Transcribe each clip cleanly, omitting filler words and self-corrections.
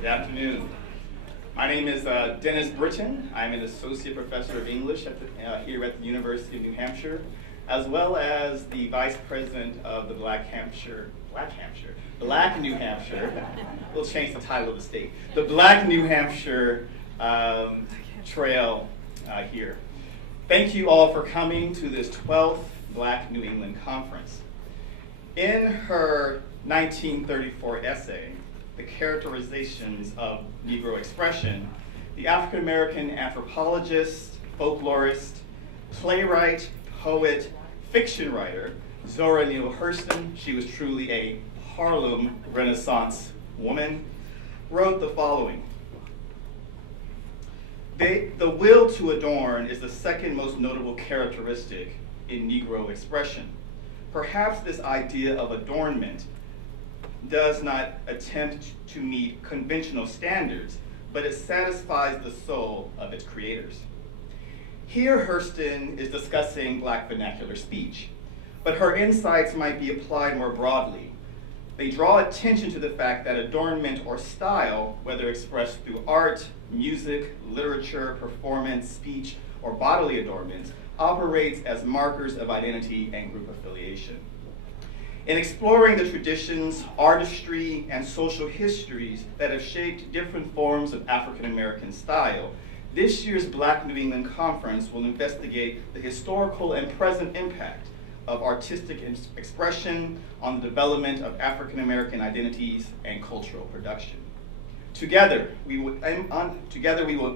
Good afternoon. My name is Dennis Britton. I'm an associate professor of English here at the University of New Hampshire, as well as the vice president of the Black New Hampshire. We'll change the title of the state. The Black New Hampshire Trail here. Thank you all for coming to this 12th Black New England Conference. In her 1934 essay, The Characterizations of Negro Expression, the African-American anthropologist, folklorist, playwright, poet, fiction writer, Zora Neale Hurston, she was truly a Harlem Renaissance woman, wrote the following. The will to adorn is the second most notable characteristic in Negro expression. Perhaps this idea of adornment does not attempt to meet conventional standards, but it satisfies the soul of its creators. Here, Hurston is discussing Black vernacular speech, but her insights might be applied more broadly. They draw attention to the fact that adornment or style, whether expressed through art, music, literature, performance, speech, or bodily adornments, operates as markers of identity and group affiliation. In exploring the traditions, artistry, and social histories that have shaped different forms of African American style, this year's Black New England Conference will investigate the historical and present impact of artistic expression on the development of African American identities and cultural production. Together, we will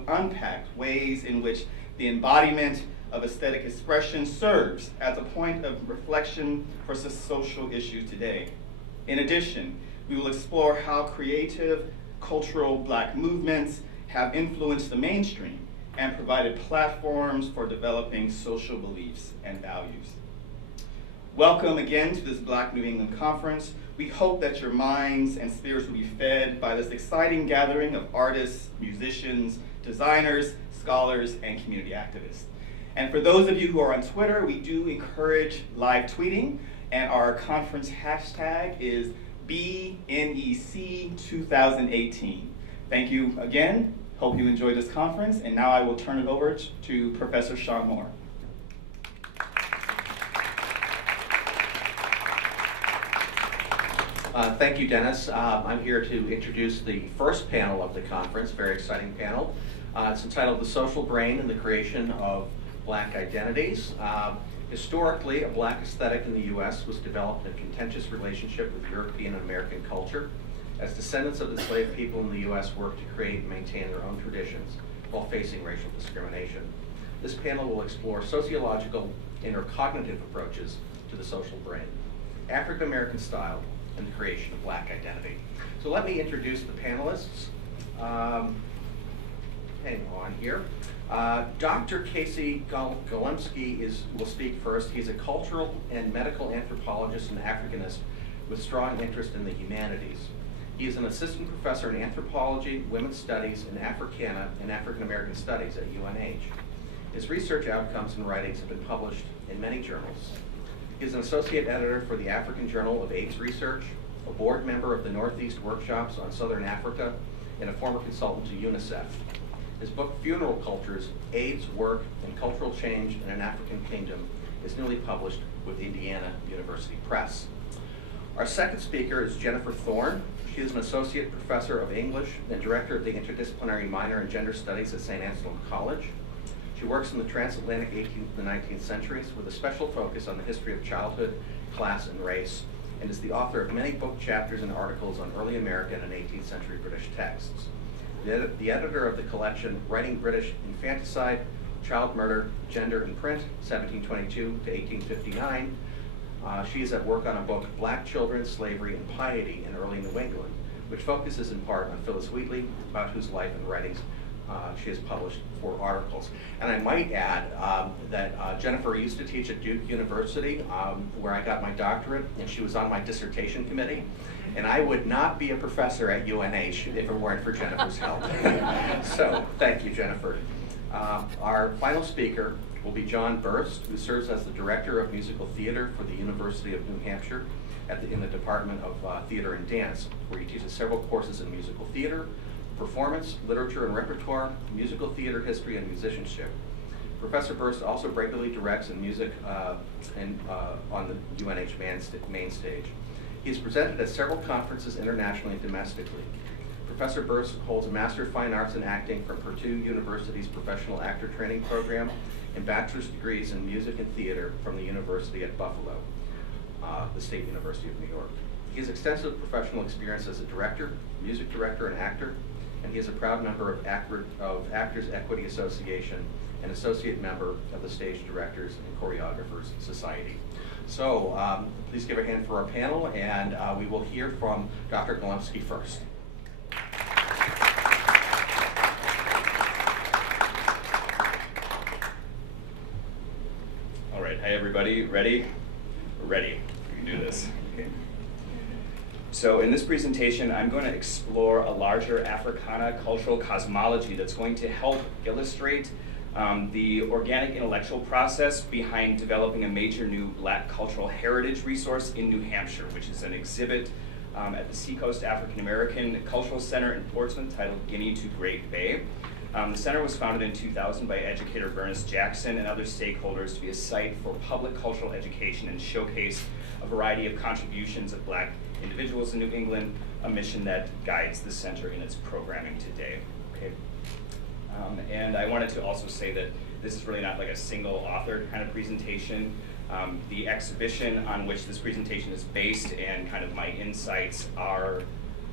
unpack ways in which the embodiment of aesthetic expression serves as a point of reflection for social issues today. In addition, we will explore how creative, cultural Black movements have influenced the mainstream and provided platforms for developing social beliefs and values. Welcome again to this Black New England Conference. We hope that your minds and spirits will be fed by this exciting gathering of artists, musicians, designers, scholars, and community activists. And for those of you who are on Twitter, we do encourage live tweeting, and our conference hashtag is BNEC2018. Thank you again. Hope you enjoyed this conference, and now I will turn it over to Professor Sean Moore. Thank you, Dennis. I'm here to introduce the first panel of the conference, very exciting panel. It's entitled The Social Brain and the Creation of Black Identities. Historically, a Black aesthetic in the U.S. was developed in a contentious relationship with European and American culture, as descendants of the enslaved people in the U.S. worked to create and maintain their own traditions while facing racial discrimination. This panel will explore sociological and or cognitive approaches to the social brain, African American style, and the creation of Black identity. So let me introduce the panelists. Hang on here. Dr. Casey Golemsky will speak first. He's a cultural and medical anthropologist and Africanist with strong interest in the humanities. He is an assistant professor in anthropology, women's studies, and Africana and African American studies at UNH. His research outcomes and writings have been published in many journals. He is an associate editor for the African Journal of AIDS Research, a board member of the Northeast Workshops on Southern Africa, and a former consultant to UNICEF. His book, Funeral Cultures, AIDS, Work, and Cultural Change in an African Kingdom, is newly published with Indiana University Press. Our second speaker is Jennifer Thorne. She is an associate professor of English and director of the interdisciplinary minor in gender studies at St. Anselm College. She works in the transatlantic 18th and 19th centuries with a special focus on the history of childhood, class, and race, and is the author of many book chapters and articles on early American and 18th century British texts. The editor of the collection, Writing British Infanticide, Child Murder, Gender in Print, 1722 to 1859. She is at work on a book, Black Children, Slavery, and Piety in Early New England, which focuses in part on Phyllis Wheatley, about whose life and writings she has published 4 articles. And I might add that Jennifer used to teach at Duke University, where I got my doctorate, and she was on my dissertation committee. And I would not be a professor at UNH if it weren't for Jennifer's help. So thank you, Jennifer. Our final speaker will be John Burst, who serves as the Director of Musical Theater for the University of New Hampshire in the Department of Theater and Dance, where he teaches several courses in musical theater, performance, literature and repertoire, musical theater history, and musicianship. Professor Bess also regularly directs in music on the UNH main stage. He has presented at several conferences internationally and domestically. Professor Bess holds a Master of Fine Arts in Acting from Purdue University's Professional Actor Training Program and bachelor's degrees in music and theater from the University at Buffalo, the State University of New York. He has extensive professional experience as a director, music director, and actor, and he is a proud member of Actors Equity Association and associate member of the Stage Directors and Choreographers Society. So please give a hand for our panel, and we will hear from Dr. Golemsky first. All right, hi everybody, ready? We're ready, we can do this. Okay. So in this presentation, I'm going to explore a larger Africana cultural cosmology that's going to help illustrate the organic intellectual process behind developing a major new Black cultural heritage resource in New Hampshire, which is an exhibit at the Seacoast African American Cultural Center in Portsmouth titled Guinea to Great Bay. The center was founded in 2000 by educator Bernice Jackson and other stakeholders to be a site for public cultural education and showcase a variety of contributions of Black individuals in New England, a mission that guides the center in its programming today. Okay. And I wanted to also say that this is really not like a single author kind of presentation. The exhibition on which this presentation is based and kind of my insights are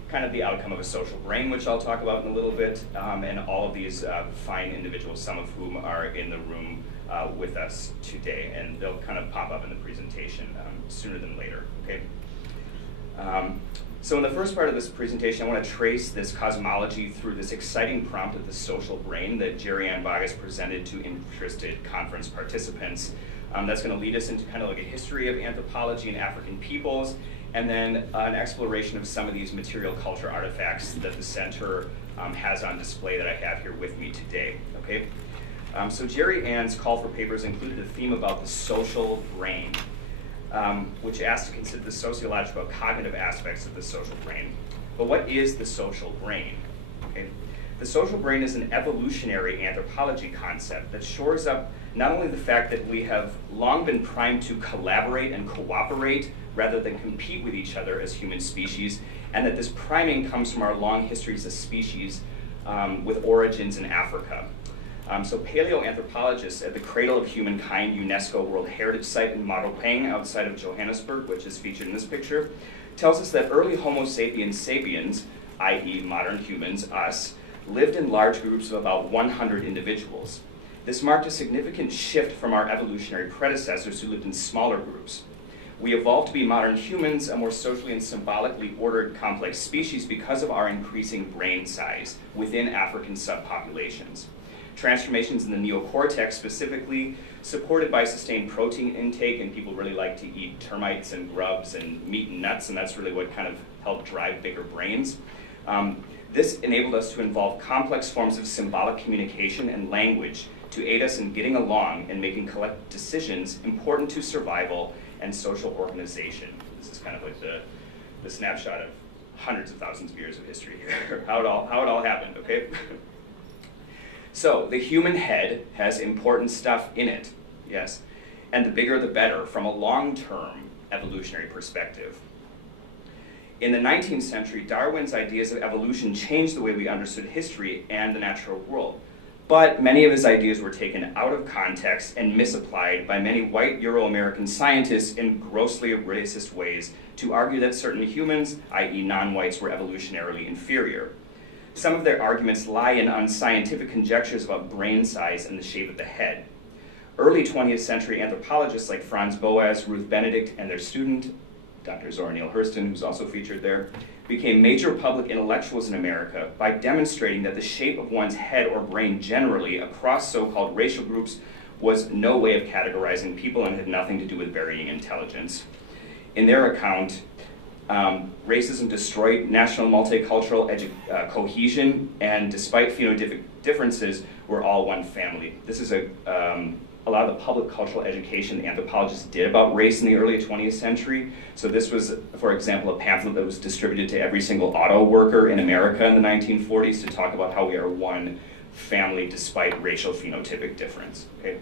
kind of the outcome of a social brain, which I'll talk about in a little bit, and all of these fine individuals, some of whom are in the room with us today, and they'll kind of pop up in the presentation sooner than later, okay? So in the first part of this presentation, I want to trace this cosmology through this exciting prompt of the social brain that Jerry Ann Vargas presented to interested conference participants. That's going to lead us into kind of like a history of anthropology and African peoples, and then an exploration of some of these material culture artifacts that the center has on display that I have here with me today, okay? So Jerry Ann's call for papers included a theme about the social brain, which asked to consider the sociological cognitive aspects of the social brain. But what is the social brain? Okay? The social brain is an evolutionary anthropology concept that shores up not only the fact that we have long been primed to collaborate and cooperate rather than compete with each other as human species, and that this priming comes from our long histories as species with origins in Africa. So paleoanthropologists at the Cradle of Humankind UNESCO World Heritage Site in Maropeng outside of Johannesburg, which is featured in this picture, tells us that early Homo sapiens sapiens, i.e. modern humans, us, lived in large groups of about 100 individuals. This marked a significant shift from our evolutionary predecessors who lived in smaller groups. We evolved to be modern humans, a more socially and symbolically ordered complex species because of our increasing brain size within African subpopulations. Transformations in the neocortex specifically, supported by sustained protein intake, and people really like to eat termites and grubs and meat and nuts, and that's really what kind of helped drive bigger brains. This enabled us to involve complex forms of symbolic communication and language to aid us in getting along and making collective decisions important to survival and social organization. This is kind of like the snapshot of hundreds of thousands of years of history here, how it all happened, okay? So the human head has important stuff in it, yes, and the bigger the better from a long-term evolutionary perspective. In the 19th century, Darwin's ideas of evolution changed the way we understood history and the natural world. But many of his ideas were taken out of context and misapplied by many white Euro-American scientists in grossly racist ways to argue that certain humans, i.e. non-whites, were evolutionarily inferior. Some of their arguments lie in unscientific conjectures about brain size and the shape of the head. Early 20th century anthropologists like Franz Boas, Ruth Benedict, and their student, Dr. Zora Neale Hurston, who's also featured there, became major public intellectuals in America by demonstrating that the shape of one's head or brain generally across so-called racial groups was no way of categorizing people and had nothing to do with varying intelligence. In their account, racism destroyed national multicultural cohesion, and despite phenotypic differences, we're all one family. This is a a lot of the public cultural education the anthropologists did about race in the early 20th century. So this was, for example, a pamphlet that was distributed to every single auto worker in America in the 1940s to talk about how we are one family despite racial phenotypic difference. Okay?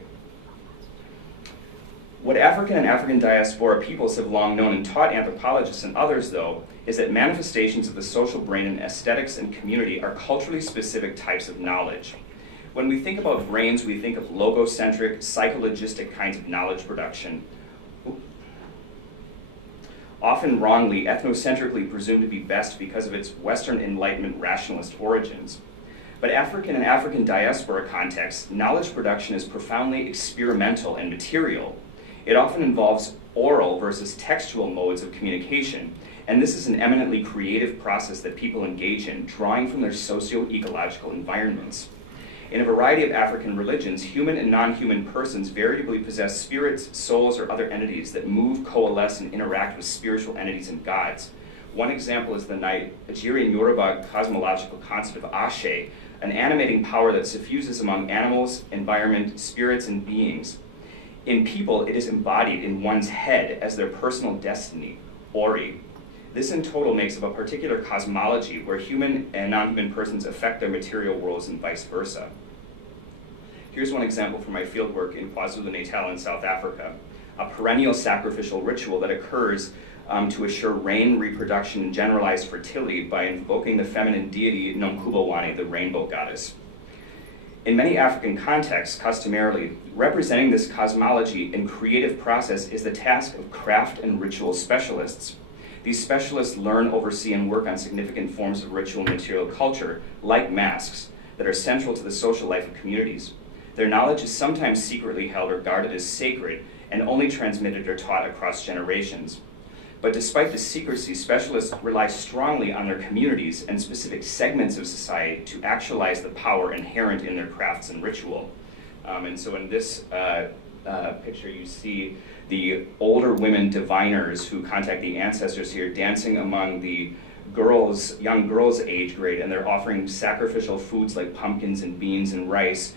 What African and African diaspora peoples have long known and taught anthropologists and others, though, is that manifestations of the social brain in aesthetics and community are culturally specific types of knowledge. When we think about brains, we think of logocentric, psychologistic kinds of knowledge production, often wrongly, ethnocentrically presumed to be best because of its Western Enlightenment rationalist origins. But African and African diaspora contexts, knowledge production is profoundly experimental and material. It often involves oral versus textual modes of communication, and this is an eminently creative process that people engage in, drawing from their socio-ecological environments. In a variety of African religions, human and non-human persons variably possess spirits, souls, or other entities that move, coalesce, and interact with spiritual entities and gods. One example is the Nigerian Yoruba cosmological concept of Ashe, an animating power that suffuses among animals, environment, spirits, and beings. In people, it is embodied in one's head as their personal destiny, Ori. This in total makes up a particular cosmology where human and non-human persons affect their material worlds and vice versa. Here's one example from my fieldwork in KwaZulu-Natal in South Africa, a perennial sacrificial ritual that occurs to assure rain, reproduction, and generalized fertility by invoking the feminine deity Nomkubowane, the rainbow goddess. In many African contexts, customarily, representing this cosmology and creative process is the task of craft and ritual specialists. These specialists learn, oversee, and work on significant forms of ritual and material culture, like masks, that are central to the social life of communities. Their knowledge is sometimes secretly held or guarded as sacred, and only transmitted or taught across generations. But despite the secrecy, specialists rely strongly on their communities and specific segments of society to actualize the power inherent in their crafts and ritual. And so in this picture, you see the older women diviners who contact the ancestors here dancing among the girls, young girls age grade, and they're offering sacrificial foods like pumpkins and beans and rice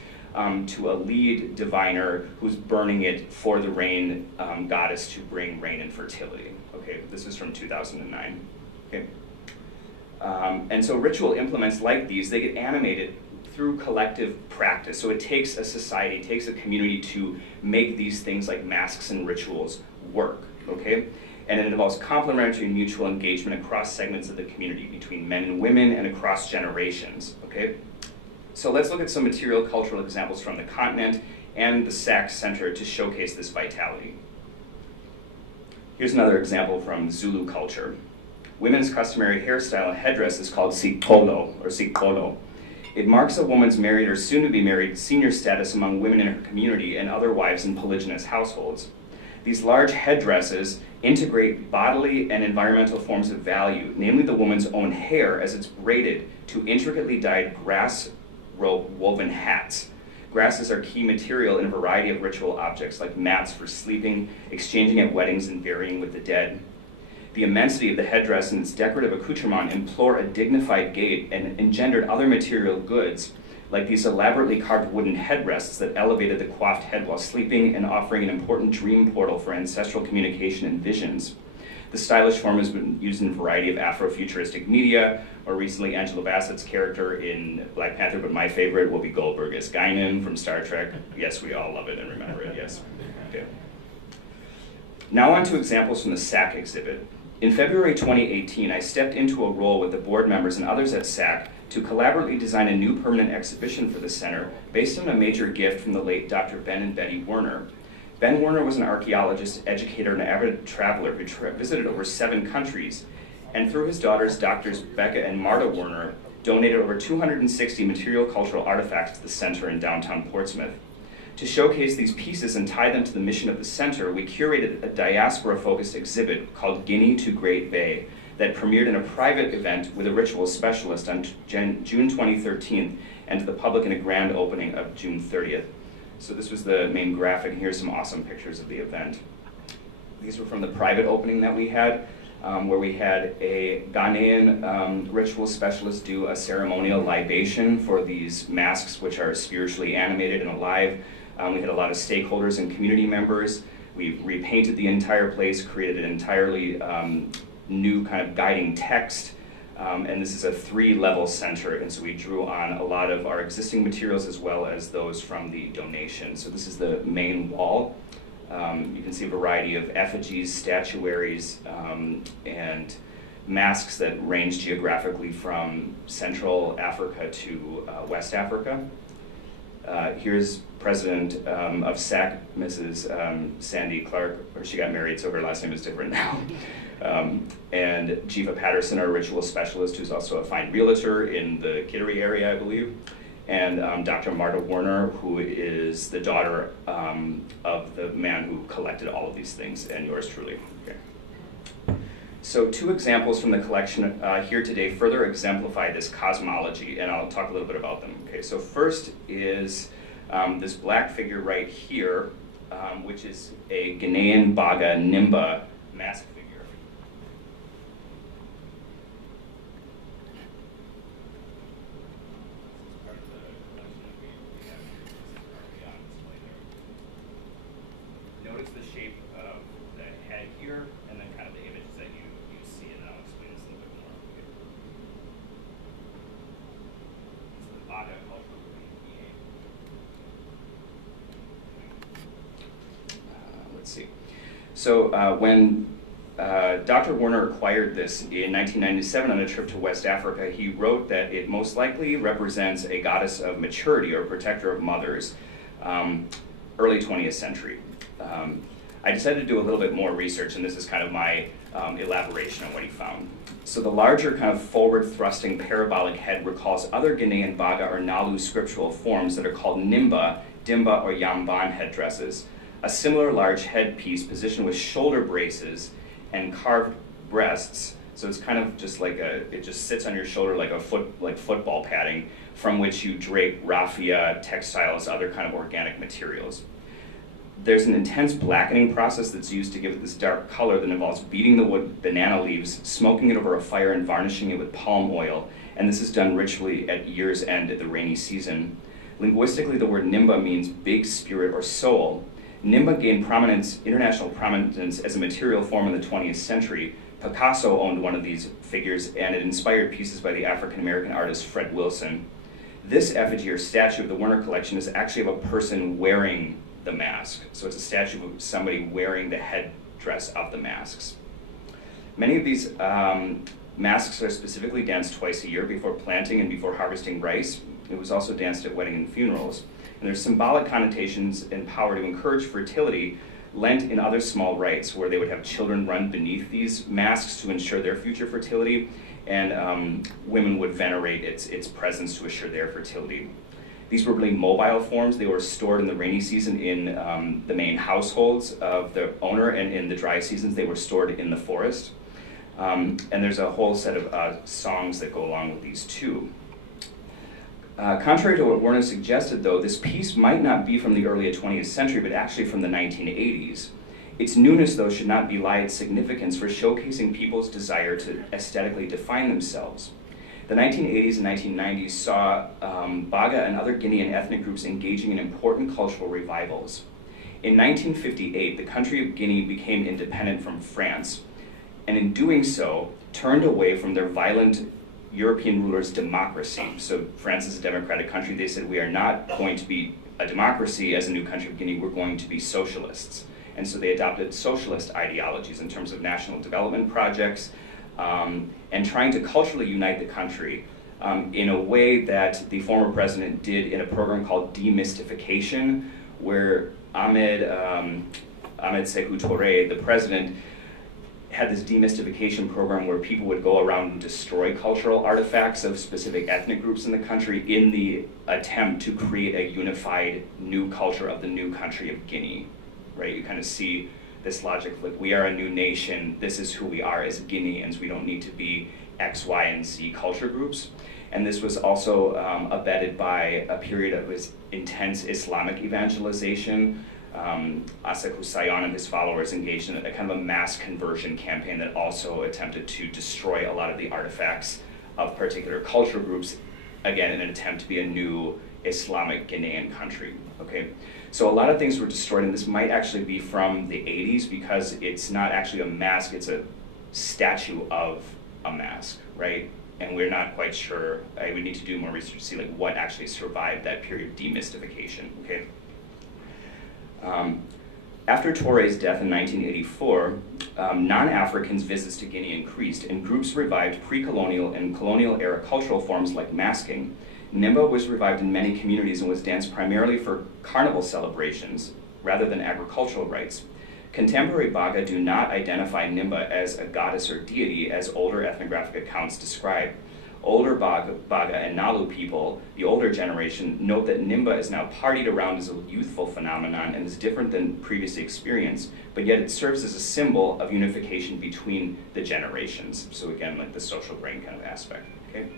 to a lead diviner who's burning it for the rain goddess to bring rain and fertility. Okay, this is from 2009. Okay. And so ritual implements like these, they get animated through collective practice. So it takes a society, it takes a community to make these things like masks and rituals work, okay? And it involves complementary mutual engagement across segments of the community, between men and women and across generations, okay? So let's look at some material cultural examples from the continent and the SAC Center to showcase this vitality. Here's another example from Zulu culture. Women's customary hairstyle and headdress is called sikolo, or sikolo. It marks a woman's married or soon-to-be married senior status among women in her community and other wives in polygynous households. These large headdresses integrate bodily and environmental forms of value, namely the woman's own hair as it's braided to intricately dyed grass rope woven hats. Grasses are key material in a variety of ritual objects like mats for sleeping, exchanging at weddings, and burying with the dead. The immensity of the headdress and its decorative accoutrement implore a dignified gait and engendered other material goods, like these elaborately carved wooden headrests that elevated the coiffed head while sleeping and offering an important dream portal for ancestral communication and visions. The stylish form has been used in a variety of Afrofuturistic media, or recently Angela Bassett's character in Black Panther, but my favorite will be Goldberg as Guinan from Star Trek. Yes, we all love it and remember it, yes. Okay. Now on to examples from the SAC exhibit. In February 2018, I stepped into a role with the board members and others at SAC to collaboratively design a new permanent exhibition for the center based on a major gift from the late Dr. Ben and Betty Werner. Ben Werner was an archaeologist, educator, and avid traveler who visited over 7 countries, and through his daughters, Drs. Becca and Marta Werner, donated over 260 material cultural artifacts to the center in downtown Portsmouth. To showcase these pieces and tie them to the mission of the center, we curated a diaspora-focused exhibit called Guinea to Great Bay that premiered in a private event with a ritual specialist on June 2013 and to the public in a grand opening of June 30th. So this was the main graphic. Here's some awesome pictures of the event. These were from the private opening that we had, where we had a Ghanaian ritual specialist do a ceremonial libation for these masks, which are spiritually animated and alive. We had a lot of stakeholders and community members. We repainted the entire place, created an entirely new kind of guiding text. And this is a 3-level center, and so we drew on a lot of our existing materials as well as those from the donation. So this is the main wall. You can see a variety of effigies, statuaries, and masks that range geographically from Central Africa to West Africa. Here's President of SAC, Mrs. Sandy Clark, or she got married, so her last name is different now. And Jiva Patterson, our ritual specialist, who's also a fine realtor in the Kittery area, I believe. And Dr. Marta Warner, who is the daughter of the man who collected all of these things, and yours truly. Okay. So 2 examples from the collection here today further exemplify this cosmology, and I'll talk a little bit about them. Okay, so first is this black figure right here, which is a Ghanaian Baga Nimba Mask figure. Notice the shape of the head here, and then kind of the images that you see, and I'll explain this a little bit more. It's the Baga cultural let's see. So when Dr. Warner acquired this in 1997 on a trip to West Africa, he wrote that it most likely represents a goddess of maturity or protector of mothers, early 20th century. I decided to do a little bit more research, and this is kind of my elaboration on what he found. So the larger kind of forward-thrusting parabolic head recalls other Ghanaian Baga or Nalu scriptural forms that are called Nimba, Dimba, or Yamban headdresses. A similar large headpiece positioned with shoulder braces and carved breasts, so it's kind of just like it just sits on your shoulder like football padding, from which you drape raffia, textiles, other kind of organic materials. There's an intense blackening process that's used to give it this dark color that involves beating the wood with banana leaves, smoking it over a fire, and varnishing it with palm oil. And this is done ritually at year's end at the rainy season. Linguistically, the word Nimba means big spirit or soul. Nimba gained international prominence as a material form in the 20th century. Picasso owned one of these figures, and it inspired pieces by the African-American artist Fred Wilson. This effigy or statue of the Warner collection is actually of a person wearing the mask. So it's a statue of somebody wearing the headdress of the masks. Many of these masks are specifically danced twice a year before planting and before harvesting rice. It was also danced at wedding and funerals. And there's symbolic connotations and power to encourage fertility lent in other small rites, where they would have children run beneath these masks to ensure their future fertility, and women would venerate its presence to assure their fertility. These were really mobile forms. They were stored in the rainy season in the main households of the owner, and in the dry seasons they were stored in the forest. And there's a whole set of songs that go along with these too. Contrary to what Warner suggested, though, this piece might not be from the early 20th century, but actually from the 1980s. Its newness, though, should not belie its significance for showcasing people's desire to aesthetically define themselves. The 1980s and 1990s saw Baga and other Guinean ethnic groups engaging in important cultural revivals. In 1958, the country of Guinea became independent from France, and in doing so, turned away from their violent European rulers' democracy. So France is a democratic country. They said, we are not going to be a democracy as a new country of Guinea, we're going to be socialists. And so they adopted socialist ideologies in terms of national development projects, and trying to culturally unite the country in a way that the former president did in a program called Demystification, where Ahmed Sékou Touré, the president, had this demystification program where people would go around and destroy cultural artifacts of specific ethnic groups in the country in the attempt to create a unified new culture of the new country of Guinea, right? You kind of see this logic, like, we are a new nation, this is who we are as Guineans, we don't need to be X, Y, and Z culture groups. And this was also abetted by a period of intense Islamic evangelization. Asekou Sayon and his followers engaged in a kind of a mass conversion campaign that also attempted to destroy a lot of the artifacts of particular cultural groups, again, in an attempt to be a new Islamic Ghanaian country, okay? So a lot of things were destroyed, and this might actually be from the 80s because it's not actually a mask, it's a statue of a mask, right? And we're not quite sure. I would need to do more research to see like what actually survived that period of demystification, okay? After Touré's death in 1984, non-Africans' visits to Guinea increased, and groups revived pre-colonial and colonial-era cultural forms like masking. Nimba was revived in many communities and was danced primarily for carnival celebrations rather than agricultural rites. Contemporary Baga do not identify Nimba as a goddess or deity as older ethnographic accounts describe. Older Baga and Nalu people, the older generation, note that Nimba is now partied around as a youthful phenomenon and is different than previously experienced, but yet it serves as a symbol of unification between the generations. So again, like the social brain kind of aspect, okay?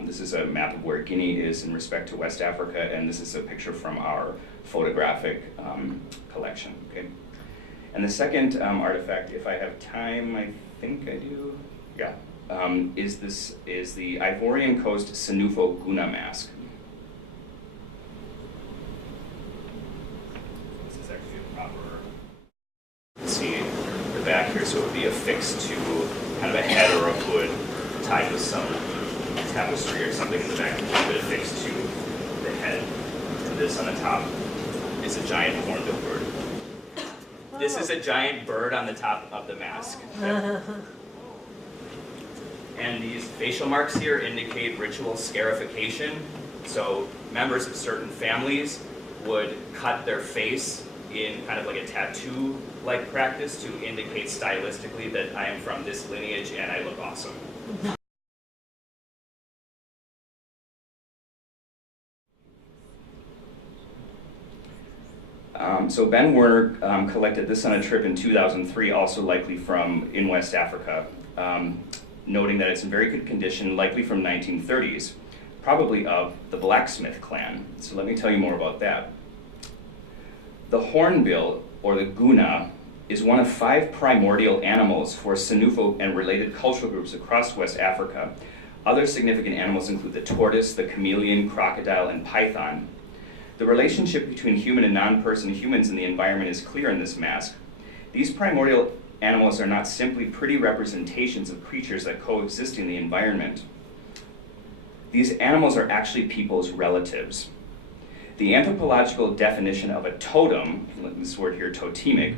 This is a map of where Guinea is in respect to West Africa, and this is a picture from our photographic collection, okay? And the second artifact, if I have time, I think I do, yeah, is the Ivorian Coast Senufo Guna mask. This is actually a proper, see the back here, so it would be affixed to kind of a head or a hood tied with some tapestry or something in the back to keep it affixed to the head. And this on the top is a giant hornbill bird. This is a giant bird on the top of the mask. And these facial marks here indicate ritual scarification. So members of certain families would cut their face in kind of like a tattoo-like practice to indicate stylistically that I am from this lineage and I look awesome. So Ben Werner collected this on a trip in 2003, also likely from in West Africa, noting that it's in very good condition, likely from 1930s, probably of the blacksmith clan. So let me tell you more about that. The hornbill, or the guna, is one of 5 primordial animals for Senufo and related cultural groups across West Africa. Other significant animals include the tortoise, the chameleon, crocodile, and python. The relationship between human and non-person humans in the environment is clear in this mask. These primordial animals are not simply pretty representations of creatures that coexist in the environment. These animals are actually people's relatives. The anthropological definition of a totem, this word here, totemic,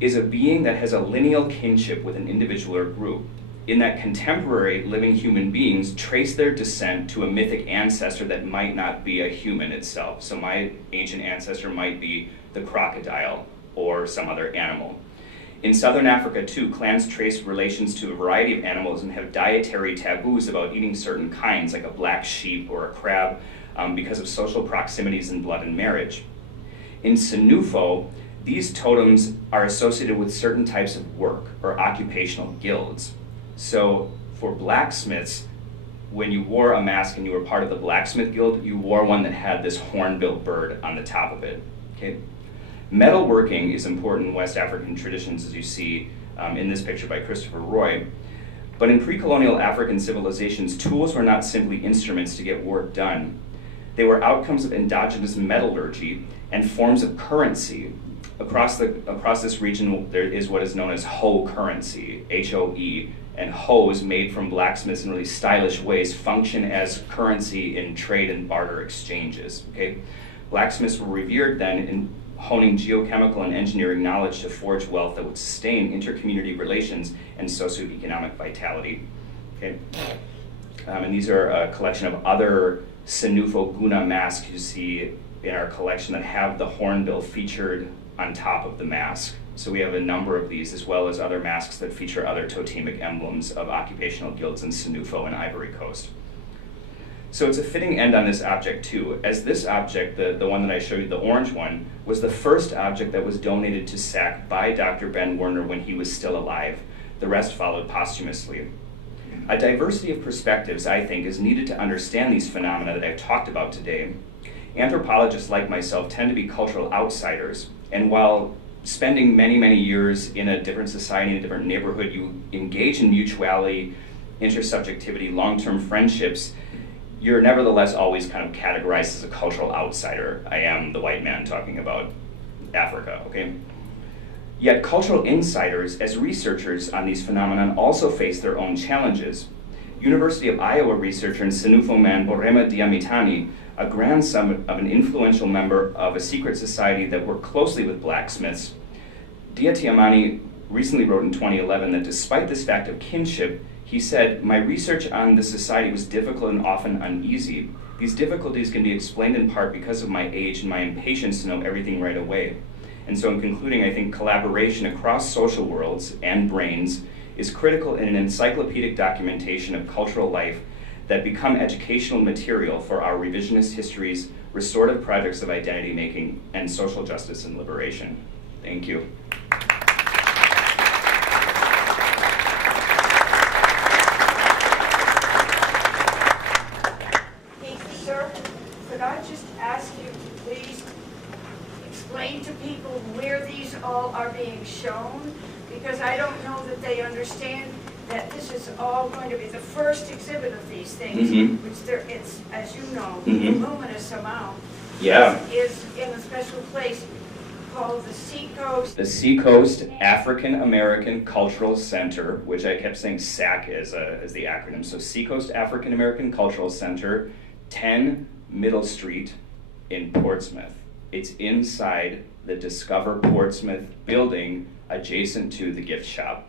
is a being that has a lineal kinship with an individual or group, in that contemporary living human beings trace their descent to a mythic ancestor that might not be a human itself. So my ancient ancestor might be the crocodile or some other animal. In Southern Africa too, clans trace relations to a variety of animals and have dietary taboos about eating certain kinds, like a black sheep or a crab, because of social proximities in blood and marriage. In Senufo, these totems are associated with certain types of work or occupational guilds. So for blacksmiths, when you wore a mask and you were part of the blacksmith guild, you wore one that had this hornbill bird on the top of it, okay? Metalworking is important in West African traditions, as you see in this picture by Christopher Roy. But in pre-colonial African civilizations, tools were not simply instruments to get work done. They were outcomes of endogenous metallurgy and forms of currency. Across this region, there is what is known as hoe currency, H-O-E, and hoes made from blacksmiths in really stylish ways function as currency in trade and barter exchanges, okay? Blacksmiths were revered then in honing geochemical and engineering knowledge to forge wealth that would sustain intercommunity relations and socioeconomic vitality, okay? And these are a collection of other Senufo Guna masks you see in our collection that have the hornbill featured on top of the mask. So we have a number of these, as well as other masks that feature other totemic emblems of occupational guilds in Senufo and Ivory Coast. So it's a fitting end on this object too, as this object, the one that I showed you, the orange one, was the first object that was donated to SAC by Dr. Ben Werner when he was still alive. The rest followed posthumously. A diversity of perspectives, I think, is needed to understand these phenomena that I've talked about today. Anthropologists like myself tend to be cultural outsiders, and while spending many, many years in a different society, in a different neighborhood, you engage in mutuality, intersubjectivity, long-term friendships. you're nevertheless always kind of categorized as a cultural outsider. I am the white man talking about Africa, okay? Yet cultural insiders, as researchers on these phenomena, also face their own challenges. University of Iowa researcher and Senufo man Borema Diamitani, a grandson of an influential member of a secret society that worked closely with blacksmiths, Diamitani recently wrote in 2011 that despite this fact of kinship, he said, "My research on the society was difficult and often uneasy. These difficulties can be explained in part because of my age and my impatience to know everything right away." And so in concluding, I think collaboration across social worlds and brains is critical in an encyclopedic documentation of cultural life that become educational material for our revisionist histories, restorative projects of identity making, and social justice and liberation. Thank you. Sir, could I just ask you to please explain to people where these all are being shown? Because I don't know that they understand that this is all going to be the first exhibit of these things, which it's, as you know, a voluminous amount. Yeah. Is in a special place called the Seacoast. The Seacoast African American Cultural Center, which I kept saying SAC as the acronym. So Seacoast African American Cultural Center, 10 Middle Street in Portsmouth. It's inside the Discover Portsmouth building adjacent to the gift shop.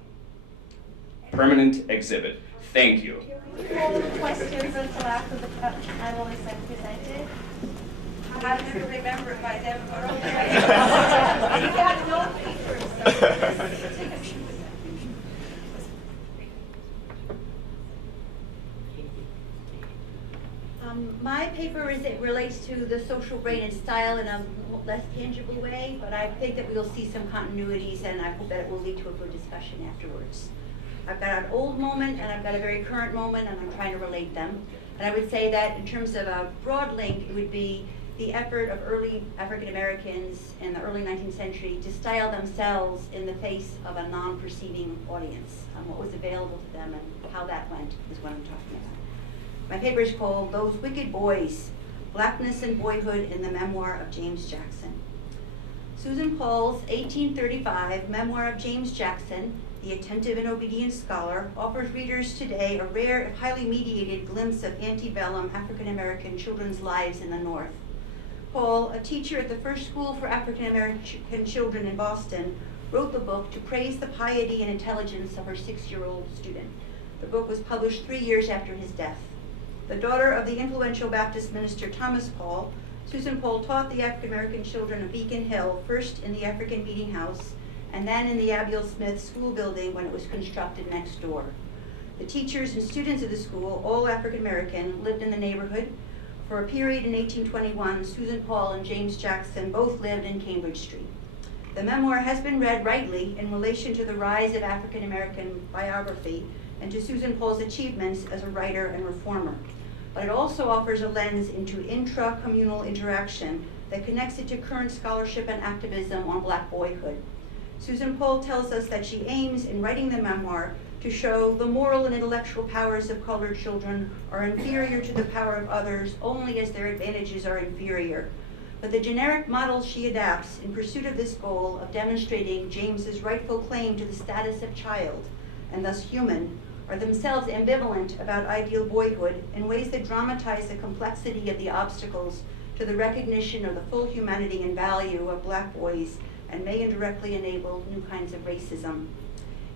Permanent exhibit. Thank you. Can we hold questions until after the panel is presented? I never remember if I never got over there. You got no papers, so my paper it relates to the social brain and style in a less tangible way, but I think that we'll see some continuities, and I hope that it will lead to a good discussion afterwards. I've got an old moment and I've got a very current moment, and I'm trying to relate them. And I would say that in terms of a broad link, it would be the effort of early African Americans in the early 19th century to style themselves in the face of a non-perceiving audience, what was available to them and how that went is what I'm talking about. My paper is called Those Wicked Boys, Blackness and Boyhood in the Memoir of James Jackson. Susan Paul's 1835 Memoir of James Jackson, the attentive and obedient scholar, offers readers today a rare if highly mediated glimpse of antebellum African American children's lives in the North. Paul, a teacher at the first school for African American children in Boston, wrote the book to praise the piety and intelligence of her 6-year-old student. The book was published 3 years after his death. The daughter of the influential Baptist minister Thomas Paul, Susan Paul taught the African American children of Beacon Hill, first in the African Meeting House, and then in the Abiel Smith School building when it was constructed next door. The teachers and students of the school, all African American, lived in the neighborhood. For a period in 1821, Susan Paul and James Jackson both lived in Cambridge Street. The memoir has been read rightly in relation to the rise of African American biography and to Susan Paul's achievements as a writer and reformer. But it also offers a lens into intra-communal interaction that connects it to current scholarship and activism on Black boyhood. Susan Paul tells us that she aims in writing the memoir to show the moral and intellectual powers of colored children are inferior to the power of others only as their advantages are inferior. But the generic models she adapts in pursuit of this goal of demonstrating James's rightful claim to the status of child, and thus human, are themselves ambivalent about ideal boyhood in ways that dramatize the complexity of the obstacles to the recognition of the full humanity and value of Black boys and may indirectly enable new kinds of racism.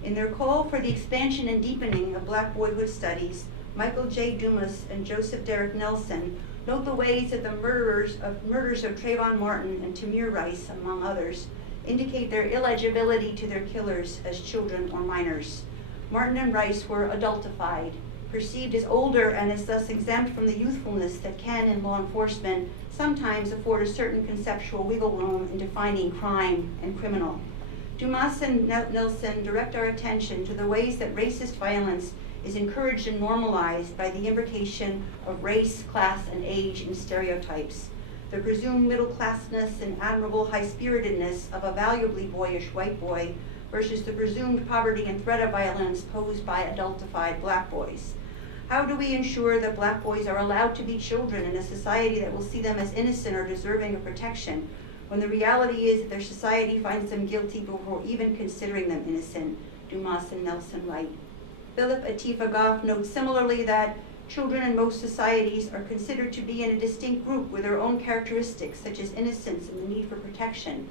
In their call for the expansion and deepening of Black boyhood studies, Michael J. Dumas and Joseph Derrick Nelson note the ways that the murders of Trayvon Martin and Tamir Rice, among others, indicate their illegibility to their killers as children or minors. Martin and Rice were adultified, perceived as older and as thus exempt from the youthfulness that can, in law enforcement, sometimes afford a certain conceptual wiggle room in defining crime and criminal. Dumas and Nelson direct our attention to the ways that racist violence is encouraged and normalized by the imbrication of race, class, and age in stereotypes. The presumed middle-classness and admirable high-spiritedness of a valuably boyish white boy versus the presumed poverty and threat of violence posed by adultified Black boys. How do we ensure that black boys are allowed to be children in a society that will see them as innocent or deserving of protection, when the reality is that their society finds them guilty before even considering them innocent? Dumas and Nelson write. Philip Atifa Goff notes similarly that children in most societies are considered to be in a distinct group with their own characteristics, such as innocence and the need for protection.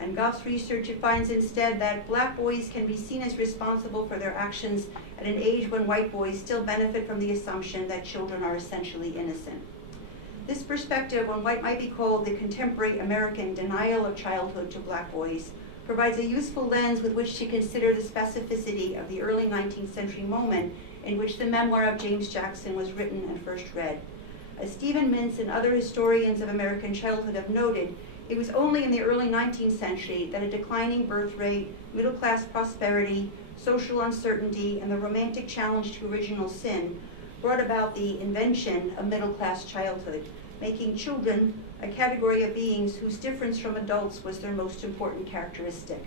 And Goff's research finds instead that black boys can be seen as responsible for their actions at an age when white boys still benefit from the assumption that children are essentially innocent. This perspective on what might be called the contemporary American denial of childhood to black boys provides a useful lens with which to consider the specificity of the early 19th century moment in which the memoir of James Jackson was written and first read. As Stephen Mintz and other historians of American childhood have noted, it was only in the early 19th century that a declining birth rate, middle-class prosperity, social uncertainty, and the romantic challenge to original sin brought about the invention of middle-class childhood, making children a category of beings whose difference from adults was their most important characteristic.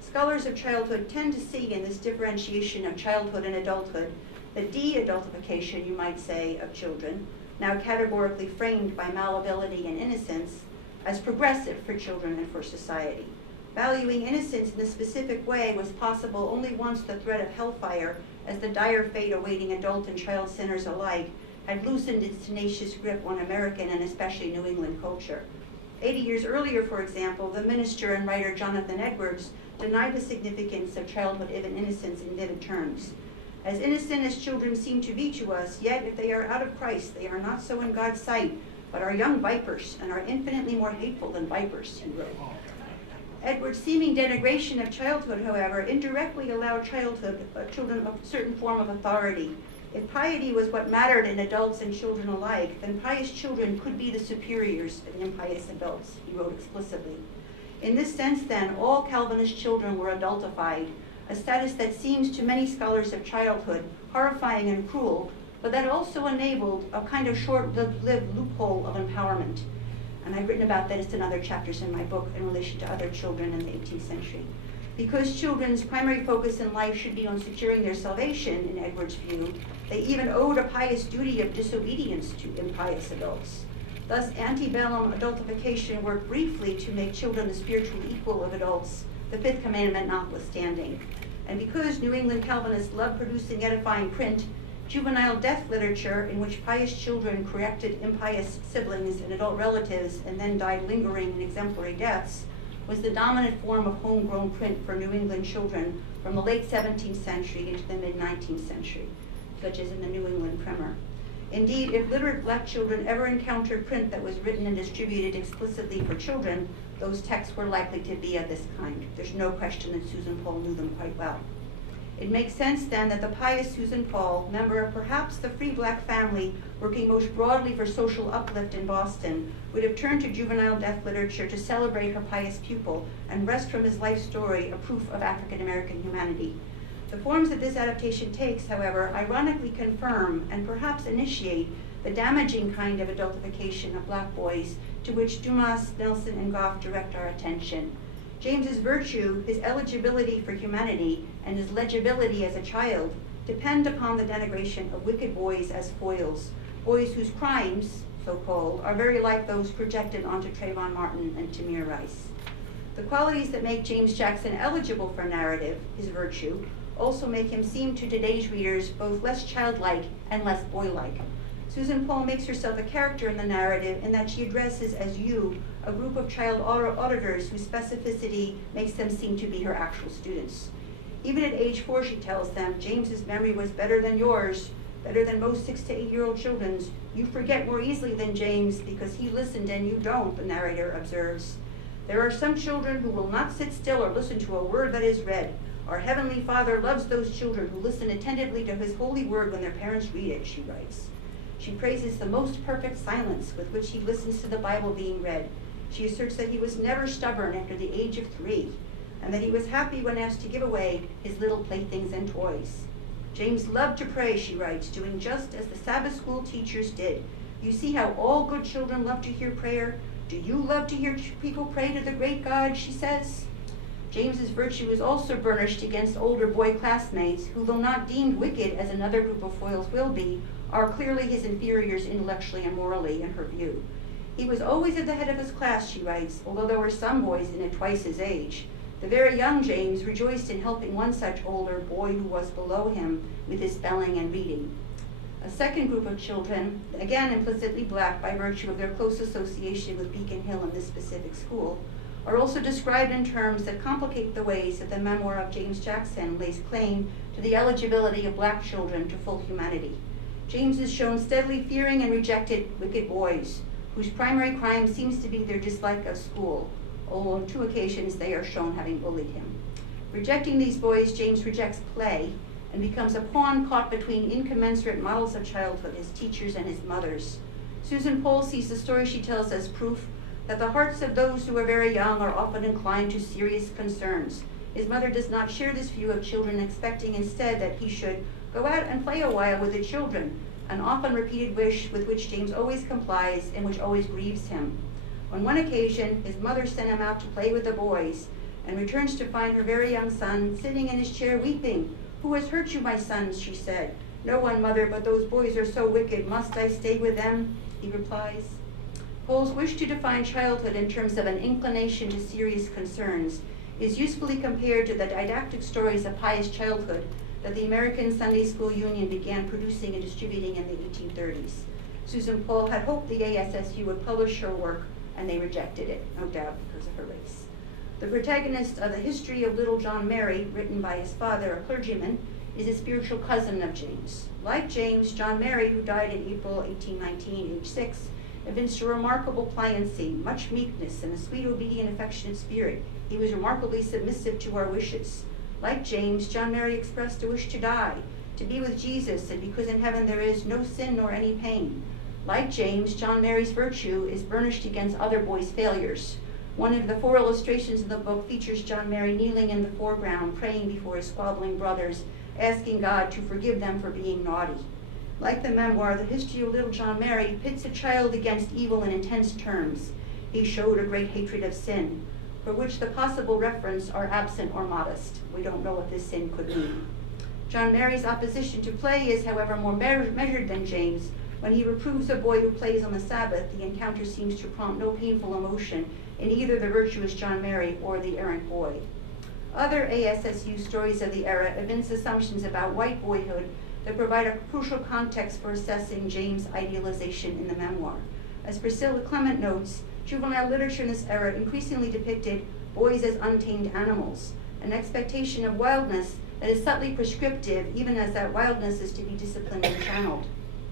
Scholars of childhood tend to see in this differentiation of childhood and adulthood the de-adultification, you might say, of children, now categorically framed by malleability and innocence, as progressive for children and for society. Valuing innocence in a specific way was possible only once the threat of hellfire, as the dire fate awaiting adult and child sinners alike, had loosened its tenacious grip on American and especially New England culture. 80 years earlier, for example, the minister and writer Jonathan Edwards denied the significance of childhood innocence in vivid terms. As innocent as children seem to be to us, yet if they are out of Christ, they are not so in God's sight, but are young vipers and are infinitely more hateful than vipers, he wrote. Edwards' seeming denigration of childhood, however, indirectly allowed children a certain form of authority. If piety was what mattered in adults and children alike, then pious children could be the superiors of impious adults, he wrote explicitly. In this sense, then, all Calvinist children were adultified, a status that seems to many scholars of childhood horrifying and cruel, but that also enabled a kind of short-lived loophole of empowerment. And I've written about this in other chapters in my book in relation to other children in the 18th century. Because children's primary focus in life should be on securing their salvation, in Edwards' view, they even owed a pious duty of disobedience to impious adults. Thus, antebellum adultification worked briefly to make children the spiritual equal of adults, the fifth commandment notwithstanding. And because New England Calvinists loved producing edifying print, juvenile death literature, in which pious children corrected impious siblings and adult relatives and then died lingering and exemplary deaths, was the dominant form of homegrown print for New England children from the late 17th century into the mid-19th century, such as in the New England Primer. Indeed, if literate black children ever encountered print that was written and distributed explicitly for children, those texts were likely to be of this kind. There's no question that Susan Paul knew them quite well. It makes sense then that the pious Susan Paul, member of perhaps the free black family working most broadly for social uplift in Boston, would have turned to juvenile death literature to celebrate her pious pupil and wrest from his life story a proof of African American humanity. The forms that this adaptation takes, however, ironically confirm and perhaps initiate the damaging kind of adultification of black boys to which Dumas, Nelson, and Goff direct our attention. James's virtue, his eligibility for humanity, and his legibility as a child depend upon the denigration of wicked boys as foils, boys whose crimes, so-called, are very like those projected onto Trayvon Martin and Tamir Rice. The qualities that make James Jackson eligible for narrative, his virtue, also make him seem to today's readers both less childlike and less boylike. Susan Paul makes herself a character in the narrative in that she addresses as you a group of child auditors whose specificity makes them seem to be her actual students. Even at age 4, she tells them, James's memory was better than yours, better than most 6 to 8-year-old children's. You forget more easily than James because he listened and you don't, the narrator observes. There are some children who will not sit still or listen to a word that is read. Our Heavenly Father loves those children who listen attentively to his holy word when their parents read it, she writes. She praises the most perfect silence with which he listens to the Bible being read. She asserts that he was never stubborn after the age of 3, and that he was happy when asked to give away his little playthings and toys. James loved to pray, she writes, doing just as the Sabbath school teachers did. You see how all good children love to hear prayer? Do you love to hear people pray to the great God, she says? James's virtue is also burnished against older boy classmates who, though not deemed wicked as another group of foils will be, are clearly his inferiors intellectually and morally, in her view. He was always at the head of his class, she writes, although there were some boys in it twice his age. The very young James rejoiced in helping one such older boy who was below him with his spelling and reading. A second group of children, again implicitly black by virtue of their close association with Beacon Hill and this specific school, are also described in terms that complicate the ways that the memoir of James Jackson lays claim to the eligibility of black children to full humanity. James is shown steadily fearing and rejected wicked boys, whose primary crime seems to be their dislike of school, although on 2 occasions they are shown having bullied him. Rejecting these boys, James rejects play and becomes a pawn caught between incommensurate models of childhood, his teachers and his mothers. Susan Pohl sees the story she tells as proof that the hearts of those who are very young are often inclined to serious concerns. His mother does not share this view of children, expecting instead that he should go out and play a while with the children, an often repeated wish with which James always complies and which always grieves him. On one occasion, his mother sent him out to play with the boys and returns to find her very young son sitting in his chair weeping. "Who has hurt you, my sons?" she said. "No one, mother, but those boys are so wicked. Must I stay with them?" he replies. Pohl's wish to define childhood in terms of an inclination to serious concerns is usefully compared to the didactic stories of pious childhood that the American Sunday School Union began producing and distributing in the 1830s. Susan Pohl had hoped the ASSU would publish her work, and they rejected it, no doubt because of her race. The protagonist of The History of Little John Mary, written by his father, a clergyman, is a spiritual cousin of James. Like James, John Mary, who died in April 1819, age 6, evinced a remarkable pliancy, much meekness, and a sweet, obedient, affectionate spirit. He was remarkably submissive to our wishes. Like James, John Mary expressed a wish to die, to be with Jesus, and because in heaven there is no sin nor any pain. Like James, John Mary's virtue is burnished against other boys' failures. One of the 4 illustrations in the book features John Mary kneeling in the foreground, praying before his squabbling brothers, asking God to forgive them for being naughty. Like the memoir, The History of Little John Mary pits a child against evil in intense terms. He showed a great hatred of sin, for which the possible reference are absent or modest. We don't know what this sin could mean. John Mary's opposition to play is, however, more measured than James. When he reproves a boy who plays on the Sabbath, the encounter seems to prompt no painful emotion in either the virtuous John Mary or the errant boy. Other ASSU stories of the era evince assumptions about white boyhood that provide a crucial context for assessing James' idealization in the memoir. As Priscilla Clement notes, juvenile literature in this era increasingly depicted boys as untamed animals, an expectation of wildness that is subtly prescriptive, even as that wildness is to be disciplined and channeled.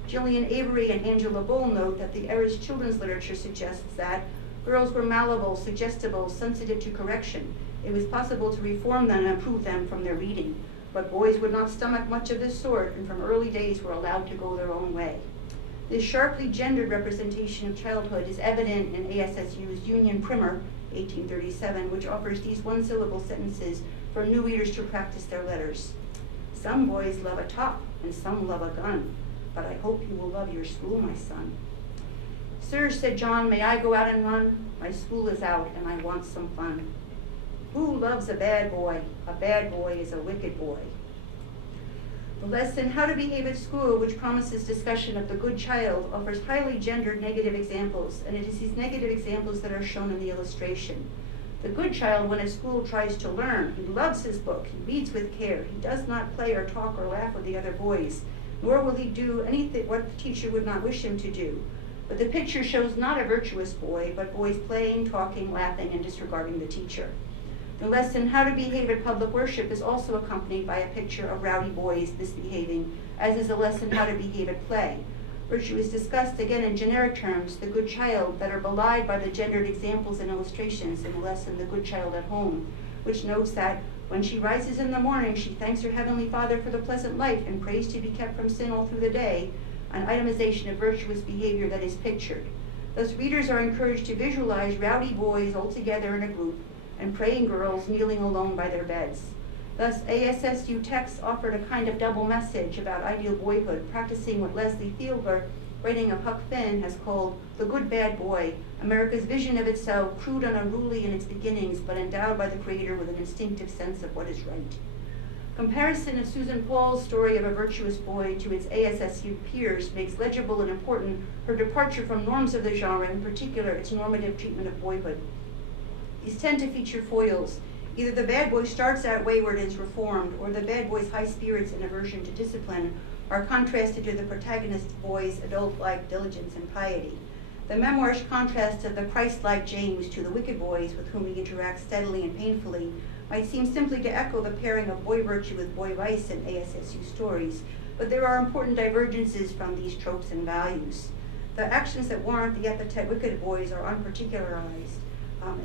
Gillian Avery and Angela Bull note that the era's children's literature suggests that girls were malleable, suggestible, sensitive to correction. It was possible to reform them and improve them from their reading, but boys would not stomach much of this sort, and from early days were allowed to go their own way. This sharply gendered representation of childhood is evident in ASSU's Union Primer, 1837, which offers these one-syllable sentences for new readers to practice their letters. "Some boys love a top, and some love a gun, but I hope you will love your school, my son." "Sir," said John, "may I go out and run? My school is out, and I want some fun." Who loves a bad boy? A bad boy is a wicked boy. The lesson, How to Behave at School, which promises discussion of the good child, offers highly gendered negative examples, and it is these negative examples that are shown in the illustration. The good child, when at school, tries to learn. He loves his book. He reads with care. He does not play or talk or laugh with the other boys, nor will he do anything what the teacher would not wish him to do. But the picture shows not a virtuous boy, but boys playing, talking, laughing, and disregarding the teacher. The lesson, How to Behave at Public Worship, is also accompanied by a picture of rowdy boys misbehaving, as is the lesson, How to Behave at Play. Virtue is discussed again in generic terms, the good child, that are belied by the gendered examples and illustrations in the lesson, The Good Child at Home, which notes that when she rises in the morning, she thanks her Heavenly Father for the pleasant life and prays to be kept from sin all through the day, an itemization of virtuous behavior that is pictured. Thus, readers are encouraged to visualize rowdy boys all together in a group and praying girls kneeling alone by their beds. Thus, ASSU texts offered a kind of double message about ideal boyhood, practicing what Leslie Fielder, writing of Huck Finn, has called the good bad boy, America's vision of itself, crude and unruly in its beginnings, but endowed by the Creator with an instinctive sense of what is right. Comparison of Susan Paul's story of a virtuous boy to its ASSU peers makes legible and important her departure from norms of the genre, in particular its normative treatment of boyhood. These tend to feature foils. Either the bad boy starts out wayward and is reformed, or the bad boy's high spirits and aversion to discipline are contrasted to the protagonist boy's adult-like diligence and piety. The memoir's contrast of the Christ-like James to the wicked boys with whom he interacts steadily and painfully might seem simply to echo the pairing of boy virtue with boy vice in ASSU stories, but there are important divergences from these tropes and values. The actions that warrant the epithet wicked boys are unparticularized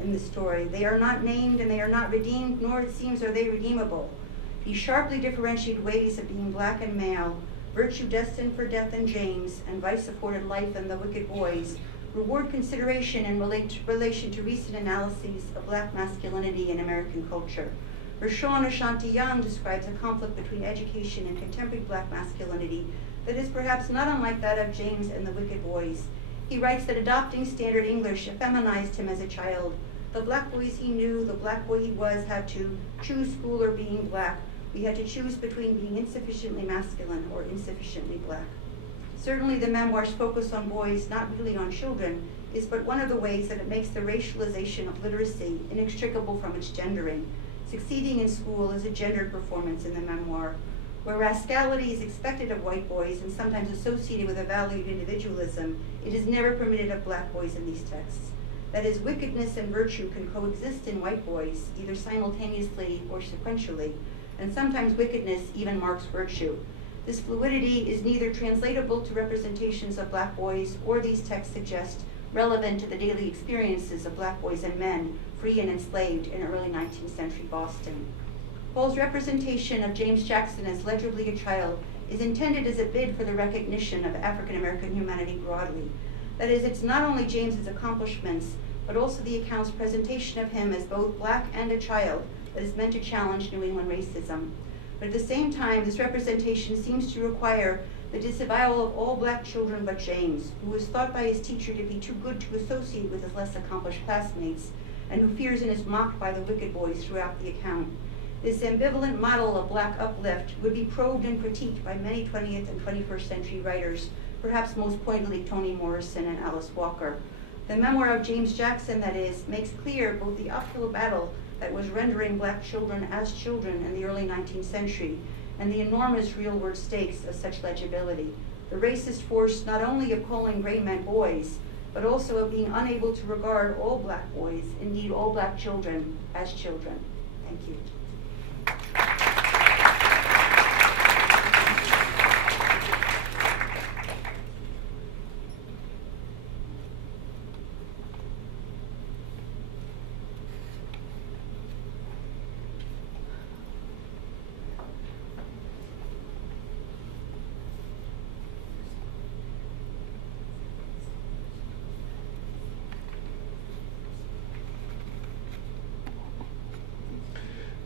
in the story. They are not named and they are not redeemed, nor it seems are they redeemable. These sharply differentiated ways of being black and male, virtue destined for death in James, and vice afforded life in the wicked boys, reward consideration in relation to recent analyses of black masculinity in American culture. Rashawn Ashanti Young describes a conflict between education and contemporary black masculinity that is perhaps not unlike that of James and the wicked boys. He writes that adopting standard English effeminized him as a child. The black boys he knew, the black boy he was, had to choose school or being black. We had to choose between being insufficiently masculine or insufficiently black. Certainly the memoir's focus on boys, not really on children, is but one of the ways that it makes the racialization of literacy inextricable from its gendering. Succeeding in school is a gendered performance in the memoir. Where rascality is expected of white boys and sometimes associated with a valued individualism, it is never permitted of black boys in these texts. That is, wickedness and virtue can coexist in white boys, either simultaneously or sequentially, and sometimes wickedness even marks virtue. This fluidity is neither translatable to representations of black boys, or these texts suggest relevant to the daily experiences of black boys and men, free and enslaved in early 19th century Boston. Paul's representation of James Jackson as legibly a child is intended as a bid for the recognition of African American humanity broadly. That is, it's not only James's accomplishments, but also the account's presentation of him as both black and a child that is meant to challenge New England racism. But at the same time, this representation seems to require the disavowal of all black children but James, who was thought by his teacher to be too good to associate with his less accomplished classmates, and who fears and is mocked by the wicked boys throughout the account. This ambivalent model of black uplift would be probed and critiqued by many 20th and 21st century writers, perhaps most pointedly Toni Morrison and Alice Walker. The memoir of James Jackson, that is, makes clear both the uphill battle that was rendering black children as children in the early 19th century, and the enormous real-world stakes of such legibility. The racist force not only of calling gray men boys, but also of being unable to regard all black boys, indeed all black children, as children. Thank you.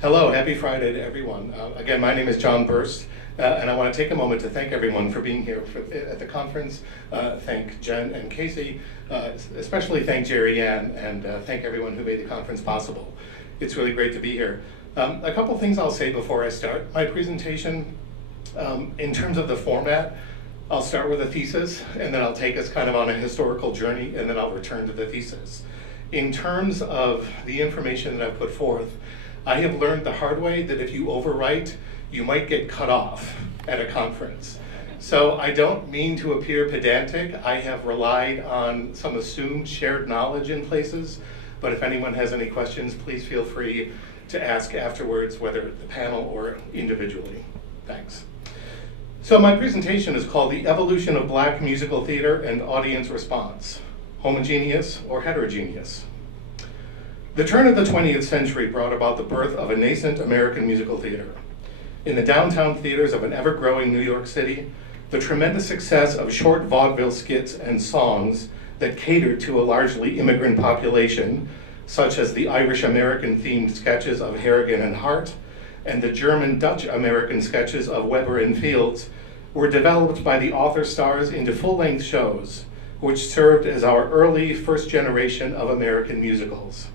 Hello, happy Friday to everyone. Again, my name is John Burst, and I want to take a moment to thank everyone for being here at the conference. Thank Jen and Casey, especially thank Jerry Ann, and thank everyone who made the conference possible. It's really great to be here. A couple things I'll say before I start my presentation. In terms of the format, I'll start with a thesis, and then I'll take us kind of on a historical journey, and then I'll return to the thesis. In terms of the information that I've put forth, I have learned the hard way that if you overwrite, you might get cut off at a conference. So I don't mean to appear pedantic. I have relied on some assumed shared knowledge in places, but if anyone has any questions, please feel free to ask afterwards, whether at the panel or individually. Thanks. So my presentation is called The Evolution of Black Musical Theater and Audience Response, Homogeneous or Heterogeneous. The turn of the 20th century brought about the birth of a nascent American musical theater. In the downtown theaters of an ever-growing New York City, the tremendous success of short vaudeville skits and songs that catered to a largely immigrant population, such as the Irish-American themed sketches of Harrigan and Hart, and the German-Dutch-American sketches of Weber and Fields, were developed by the author stars into full-length shows, which served as our early first generation of American musicals.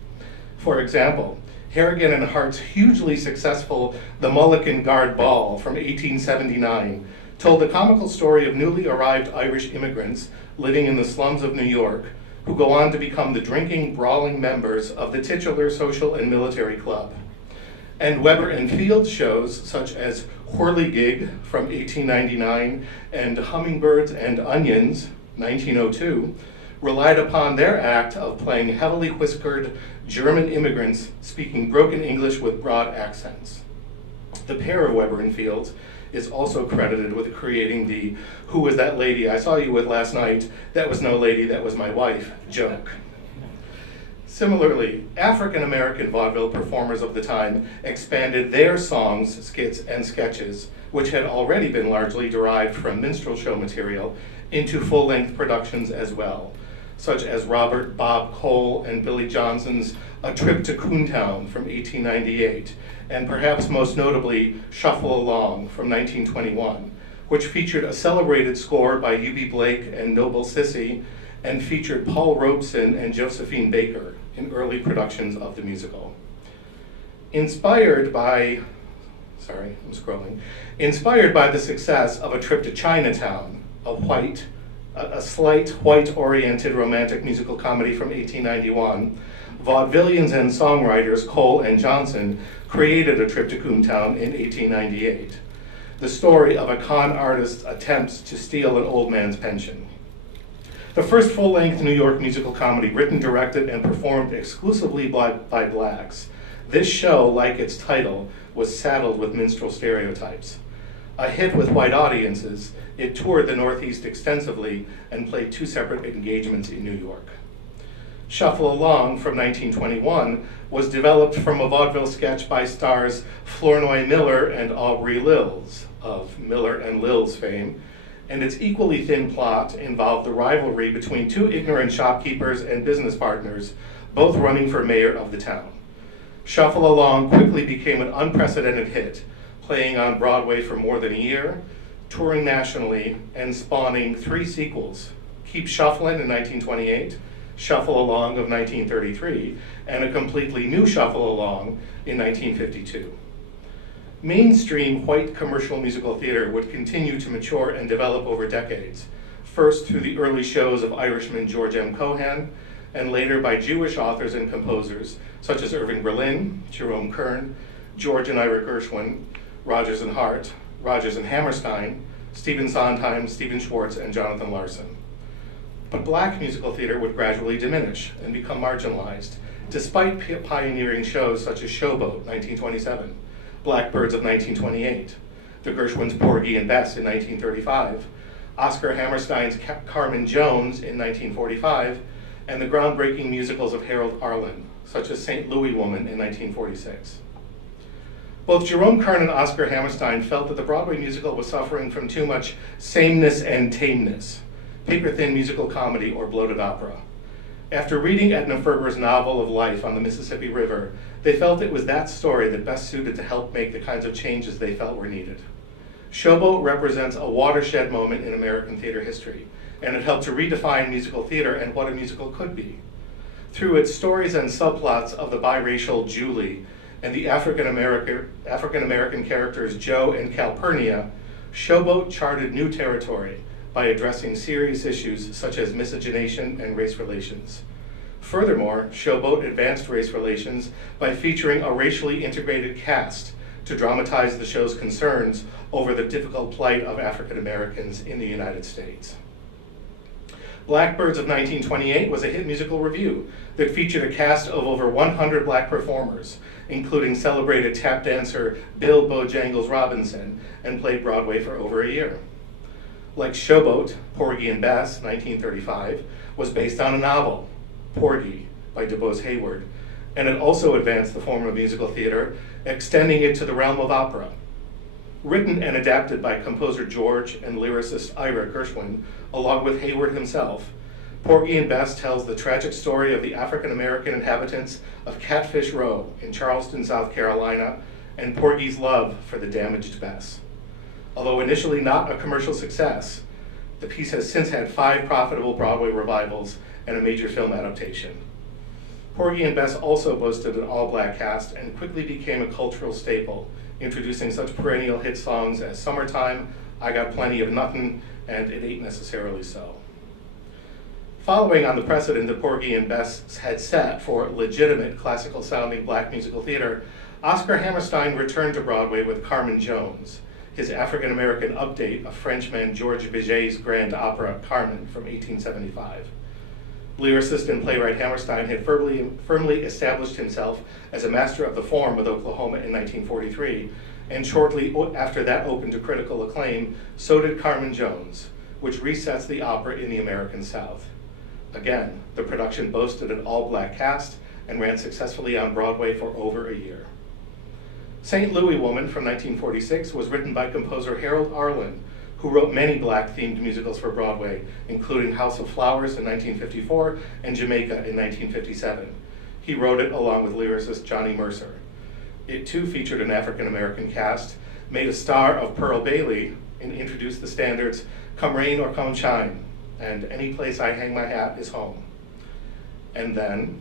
For example, Harrigan and Hart's hugely successful The Mulligan Guard Ball from 1879 told the comical story of newly arrived Irish immigrants living in the slums of New York, who go on to become the drinking, brawling members of the titular social and military club. And Weber and Fields shows, such as Whirligig from 1899 and Hummingbirds and Onions, 1902, relied upon their act of playing heavily whiskered German immigrants speaking broken English with broad accents. The pair of Weber and Fields is also credited with creating the "Who was that lady I saw you with last night? That was no lady, that was my wife" joke. Similarly, African-American vaudeville performers of the time expanded their songs, skits, and sketches, which had already been largely derived from minstrel show material, into full-length productions as well, such as Robert Bob Cole and Billy Johnson's A Trip to Coontown from 1898, and perhaps most notably Shuffle Along from 1921, which featured a celebrated score by U.B. Blake and Noble Sissy, and featured Paul Robeson and Josephine Baker in early productions of the musical. Inspired by the success of A Trip to Chinatown, a slight white-oriented romantic musical comedy from 1891, vaudevillians and songwriters Cole and Johnson created A Trip to Coontown in 1898, the story of a con artist's attempts to steal an old man's pension. The first full-length New York musical comedy written, directed, and performed exclusively by blacks, this show, like its title, was saddled with minstrel stereotypes. A hit with white audiences, it toured the Northeast extensively and played 2 separate engagements in New York. Shuffle Along from 1921 was developed from a vaudeville sketch by stars Flournoy Miller and Aubrey Lills, of Miller and Lills fame, and its equally thin plot involved the rivalry between 2 ignorant shopkeepers and business partners, both running for mayor of the town. Shuffle Along quickly became an unprecedented hit, playing on Broadway for more than a year, touring nationally, and spawning 3 sequels: Keep Shufflin' in 1928, Shuffle Along of 1933, and a completely new Shuffle Along in 1952. Mainstream white commercial musical theater would continue to mature and develop over decades, first through the early shows of Irishman George M. Cohan, and later by Jewish authors and composers such as Irving Berlin, Jerome Kern, George and Ira Gershwin, Rodgers and Hart, Rodgers and Hammerstein, Stephen Sondheim, Stephen Schwartz, and Jonathan Larson. But black musical theater would gradually diminish and become marginalized, despite pioneering shows such as Showboat, 1927, Blackbirds of 1928, the Gershwins' Porgy and Bess in 1935, Oscar Hammerstein's Carmen Jones in 1945, and the groundbreaking musicals of Harold Arlen, such as St. Louis Woman in 1946. Both Jerome Kern and Oscar Hammerstein felt that the Broadway musical was suffering from too much sameness and tameness, paper-thin musical comedy or bloated opera. After reading Edna Ferber's novel of life on the Mississippi River, they felt it was that story that best suited to help make the kinds of changes they felt were needed. Showboat represents a watershed moment in American theater history, and it helped to redefine musical theater and what a musical could be. Through its stories and subplots of the biracial Julie and the African-American characters Joe and Calpurnia, Showboat charted new territory by addressing serious issues such as miscegenation and race relations. Furthermore, Showboat advanced race relations by featuring a racially integrated cast to dramatize the show's concerns over the difficult plight of African Americans in the United States. Blackbirds of 1928 was a hit musical revue that featured a cast of over 100 black performers, including celebrated tap dancer Bill Bojangles Robinson, and played Broadway for over a year. Like Showboat, Porgy and Bess, 1935, was based on a novel, Porgy, by DuBose Hayward, and it also advanced the form of musical theater, extending it to the realm of opera. Written and adapted by composer George and lyricist Ira Gershwin, along with Hayward himself, Porgy and Bess tells the tragic story of the African-American inhabitants of Catfish Row in Charleston, South Carolina, and Porgy's love for the damaged Bess. Although initially not a commercial success, the piece has since had 5 profitable Broadway revivals and a major film adaptation. Porgy and Bess also boasted an all-black cast and quickly became a cultural staple, introducing such perennial hit songs as Summertime, I Got Plenty of Nothin', and It Ain't Necessarily So. Following on the precedent that Porgy and Bess had set for legitimate classical-sounding black musical theater, Oscar Hammerstein returned to Broadway with Carmen Jones, his African-American update of Frenchman Georges Bizet's grand opera Carmen from 1875. Lyricist and playwright Hammerstein had firmly established himself as a master of the form with Oklahoma in 1943, and shortly after that opened to critical acclaim, so did Carmen Jones, which resets the opera in the American South. Again, the production boasted an all-black cast and ran successfully on Broadway for over a year. St. Louie Woman from 1946 was written by composer Harold Arlen, who wrote many black-themed musicals for Broadway, including House of Flowers in 1954 and Jamaica in 1957. He wrote it along with lyricist Johnny Mercer. It too featured an African-American cast, made a star of Pearl Bailey, and introduced the standards Come Rain or Come Shine, and Any Place I Hang My Hat is Home. And then,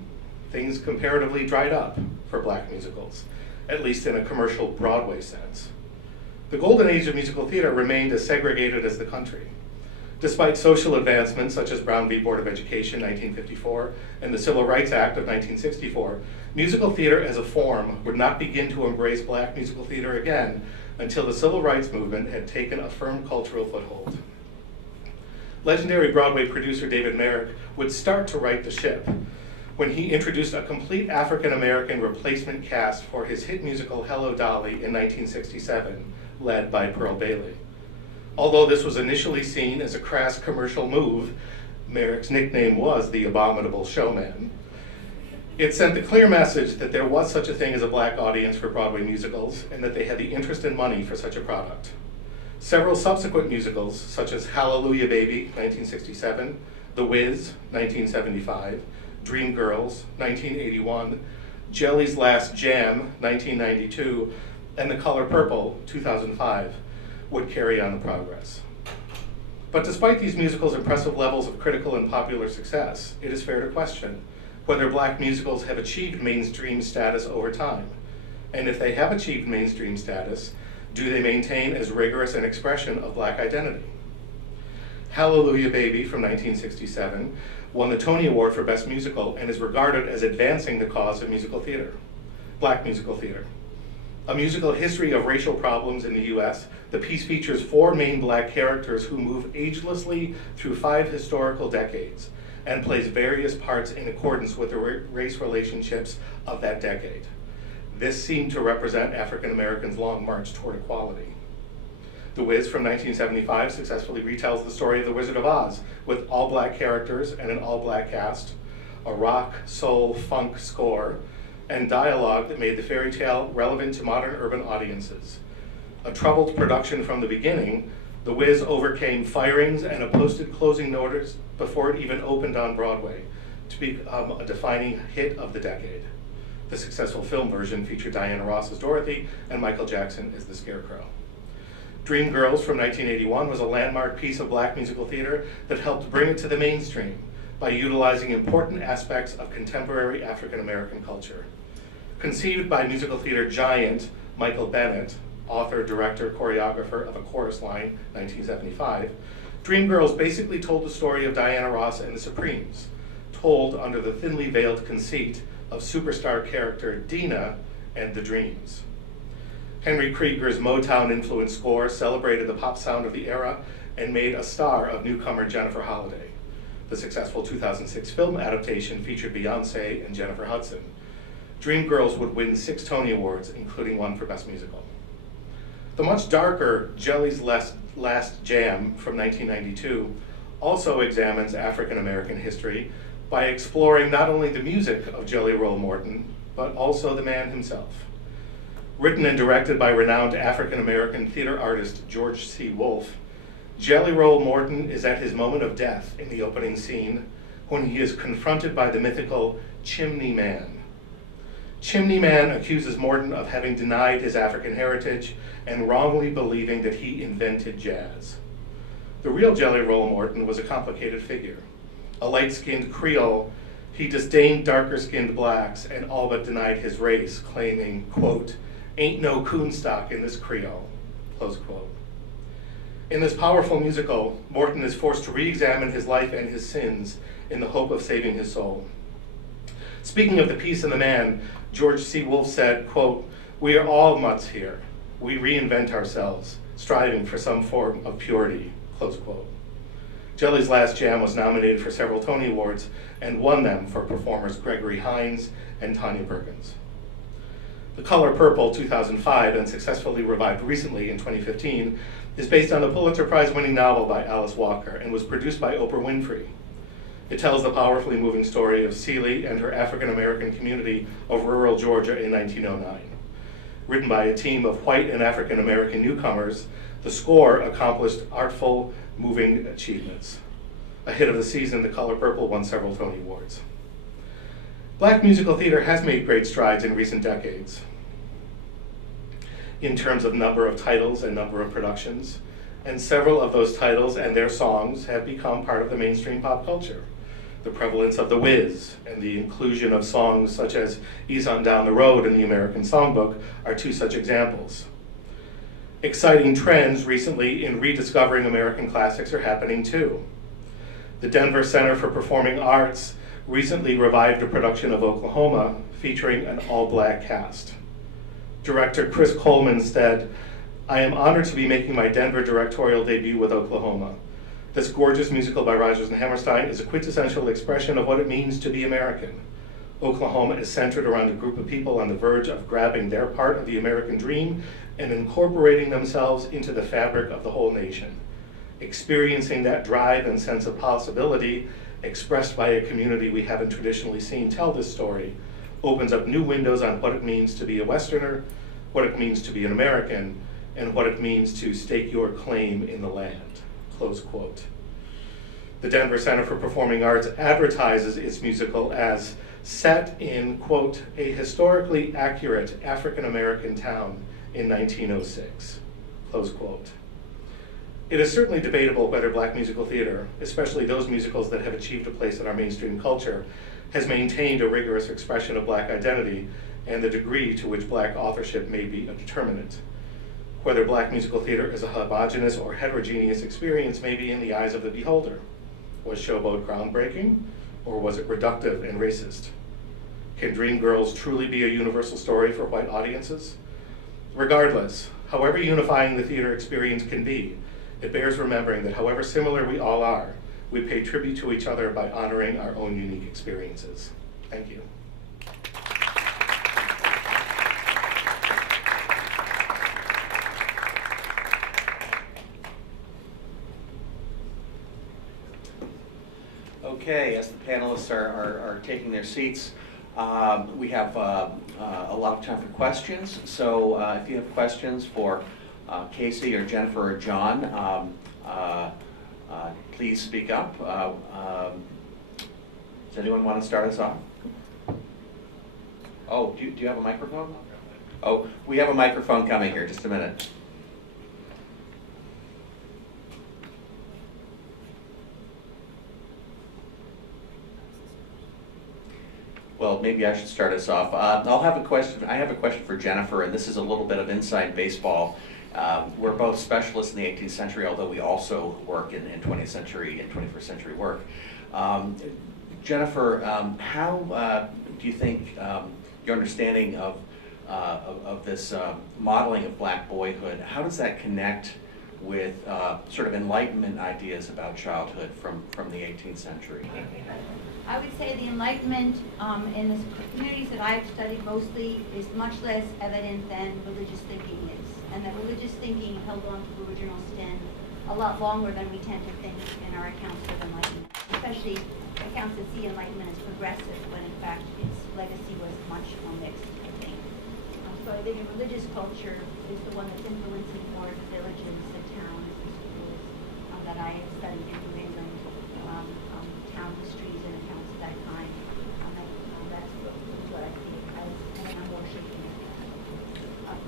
things comparatively dried up for black musicals, at least in a commercial Broadway sense. The golden age of musical theater remained as segregated as the country. Despite social advancements such as Brown v. Board of Education 1954 and the Civil Rights Act of 1964, musical theater as a form would not begin to embrace black musical theater again until the Civil Rights Movement had taken a firm cultural foothold. Legendary Broadway producer David Merrick would start to right the ship when he introduced a complete African-American replacement cast for his hit musical Hello, Dolly in 1967, led by Pearl Bailey. Although this was initially seen as a crass commercial move, Merrick's nickname was the Abominable Showman. It sent the clear message that there was such a thing as a black audience for Broadway musicals and that they had the interest and money for such a product. Several subsequent musicals, such as Hallelujah Baby, 1967, The Wiz, 1975, Dreamgirls, 1981, Jelly's Last Jam, 1992, and The Color Purple, 2005, would carry on the progress. But despite these musicals' impressive levels of critical and popular success, it is fair to question whether black musicals have achieved mainstream status over time. And if they have achieved mainstream status, do they maintain as rigorous an expression of black identity? Hallelujah Baby from 1967 won the Tony Award for Best Musical and is regarded as advancing the cause of musical theater, black musical theater. A musical history of racial problems in the US, the piece features 4 main black characters who move agelessly through 5 historical decades and plays various parts in accordance with the race relationships of that decade. This seemed to represent African Americans' long march toward equality. The Wiz from 1975 successfully retells the story of the Wizard of Oz with all black characters and an all black cast, a rock, soul, funk score, and dialogue that made the fairy tale relevant to modern urban audiences. A troubled production from the beginning, The Wiz overcame firings and a posted closing notice before it even opened on Broadway to become a defining hit of the decade. The successful film version featured Diana Ross as Dorothy and Michael Jackson as the Scarecrow. Dreamgirls from 1981 was a landmark piece of black musical theater that helped bring it to the mainstream by utilizing important aspects of contemporary African American culture. Conceived by musical theater giant Michael Bennett, author, director, choreographer of A Chorus Line, 1975, Dreamgirls basically told the story of Diana Ross and the Supremes, told under the thinly veiled conceit of superstar character Dina and the Dreams. Henry Krieger's Motown-influenced score celebrated the pop sound of the era and made a star of newcomer Jennifer Holliday. The successful 2006 film adaptation featured Beyonce and Jennifer Hudson. Dreamgirls would win 6 Tony Awards, including one for Best Musical. The much darker Jelly's Last Jam from 1992 also examines African American history by exploring not only the music of Jelly Roll Morton, but also the man himself. Written and directed by renowned African American theater artist George C. Wolfe, Jelly Roll Morton is at his moment of death in the opening scene when he is confronted by the mythical Chimney Man. Chimney Man accuses Morton of having denied his African heritage and wrongly believing that he invented jazz. The real Jelly Roll Morton was a complicated figure. A light-skinned Creole, He disdained darker-skinned blacks and all but denied his race, claiming, quote, "Ain't no coon stock in this Creole," close quote. In this powerful musical, Morton is forced to re-examine his life and his sins in the hope of saving his soul. Speaking of the piece and the man, George C. Wolfe said, quote, "We are all mutts here. We reinvent ourselves, striving for some form of purity," close quote. Jelly's Last Jam was nominated for several Tony Awards and won them for performers Gregory Hines and Tanya Perkins. The Color Purple 2005, and successfully revived recently in 2015, is based on a Pulitzer Prize-winning novel by Alice Walker and was produced by Oprah Winfrey. It tells the powerfully moving story of Celie and her African-American community of rural Georgia in 1909. Written by a team of white and African-American newcomers, the score accomplished artful, moving achievements. A hit of the season, The Color Purple won several Tony Awards. Black musical theater has made great strides in recent decades in terms of number of titles and number of productions, and several of those titles and their songs have become part of the mainstream pop culture. The prevalence of The Wiz and the inclusion of songs such as Ease on Down the Road in the American Songbook are two such examples. Exciting trends recently in rediscovering American classics are happening too. The Denver Center for Performing Arts recently revived a production of Oklahoma featuring an all-black cast. Director Chris Coleman said, "I am honored to be making my Denver directorial debut with Oklahoma. This gorgeous musical by Rodgers and Hammerstein is a quintessential expression of what it means to be American. Oklahoma is centered around a group of people on the verge of grabbing their part of the American dream and incorporating themselves into the fabric of the whole nation. Experiencing that drive and sense of possibility expressed by a community we haven't traditionally seen tell this story opens up new windows on what it means to be a Westerner, what it means to be an American, and what it means to stake your claim in the land," close quote. The Denver Center for Performing Arts advertises its musical as set in, quote, "a historically accurate African-American town in 1906, close quote. It is certainly debatable whether black musical theater, especially those musicals that have achieved a place in our mainstream culture, has maintained a rigorous expression of black identity and the degree to which black authorship may be a determinant. Whether black musical theater is a homogeneous or heterogeneous experience may be in the eyes of the beholder. Was Showboat groundbreaking, or was it reductive and racist? Can Dreamgirls truly be a universal story for white audiences? Regardless, however unifying the theater experience can be, it bears remembering that however similar we all are, we pay tribute to each other by honoring our own unique experiences. Thank you. Okay, as the panelists are taking their seats, we have a lot of time for questions. So if you have questions for Casey or Jennifer or John, please speak up. Does anyone want to start us off? Oh, do you have a microphone? Oh, we have a microphone coming here. Just a minute. Well, maybe I should start us off. I'll have a question. I have a question for Jennifer, and this is a little bit of inside baseball. We're both specialists in the 18th century, although we also work in 20th century and 21st century work. Jennifer, how do you think your understanding of this modeling of black boyhood, how does that connect with sort of Enlightenment ideas about childhood from the 18th century? I would say the Enlightenment in the communities that I've studied mostly is much less evident than religious thinking is. And that religious thinking held on to original sin a lot longer than we tend to think in our accounts of Enlightenment, especially accounts that see Enlightenment as progressive, when in fact its legacy was much more mixed, I think. So I think a religious culture is the one that's influencing more the villages, the towns, the schools that I have studied in New England, town histories and accounts of that kind. That's what I see as, and I'm worshiping it.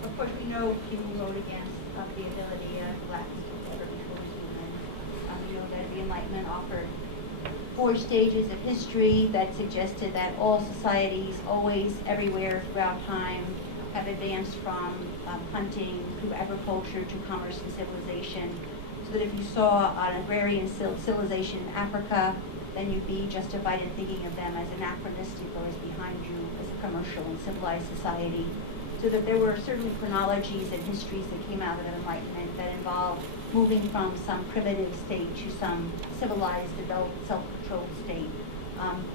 Of course, we know people wrote against the ability of blacks to vote before women. We know that the Enlightenment offered 4 stages of history that suggested that all societies, always, everywhere, throughout time, have advanced from hunting to agriculture to commerce and civilization. So that if you saw an agrarian civilization in Africa, then you'd be justified in thinking of them as anachronistic or as behind you as a commercial and civilized society. So that there were certainly chronologies and histories that came out of Enlightenment that involved moving from some primitive state to some civilized, developed, self-controlled state.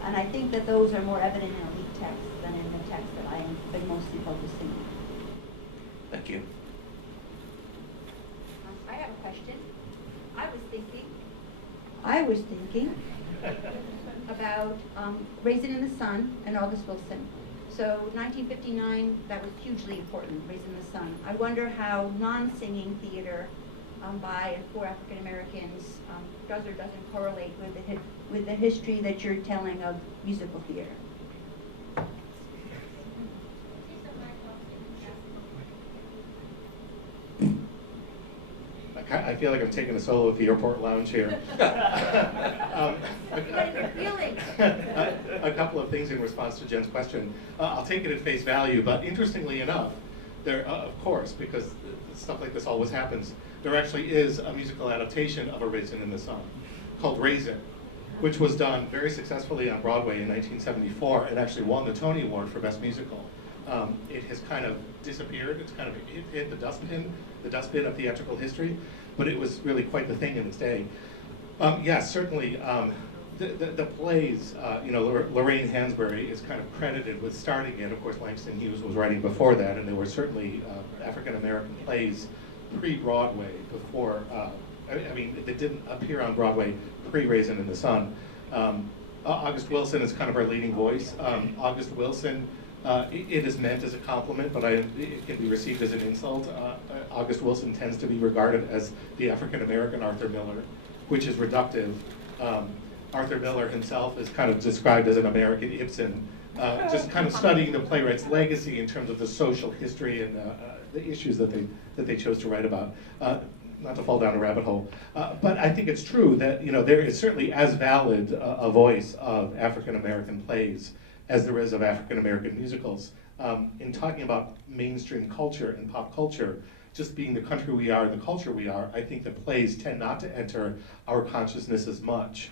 And I think that those are more evident in elite texts than in the text that I have been mostly focusing on. Thank you. I have a question. I was thinking about Raisin in the Sun and August Wilson. So 1959, that was hugely important, Raisin in the Sun. I wonder how non-singing theater by and for African Americans does or doesn't correlate with the history that you're telling of musical theater. I feel like I'm taking a solo at the airport lounge here. A couple of things in response to Jen's question. I'll take it at face value, but interestingly enough, there, of course, because stuff like this always happens, there actually is a musical adaptation of A Raisin in the Sun called Raisin, which was done very successfully on Broadway in 1974 and actually won the Tony Award for Best Musical. It has kind of disappeared. It's kind of hit the dustbin of theatrical history, but it was really quite the thing in its day. Yes, certainly the plays, Lorraine Hansberry is kind of credited with starting it. Of course, Langston Hughes was writing before that, and there were certainly African-American plays pre-Broadway before, they didn't appear on Broadway pre-Raisin in the Sun. August Wilson is kind of our leading voice. August Wilson, it is meant as a compliment, but it can be received as an insult. August Wilson tends to be regarded as the African-American Arthur Miller, which is reductive. Arthur Miller himself is kind of described as an American Ibsen, just kind of studying the playwright's legacy in terms of the social history and the issues that they chose to write about. Not to fall down a rabbit hole, but I think it's true that there is certainly as valid a voice of African-American plays as there is of African-American musicals. In talking about mainstream culture and pop culture, just being the country we are and the culture we are, I think that plays tend not to enter our consciousness as much.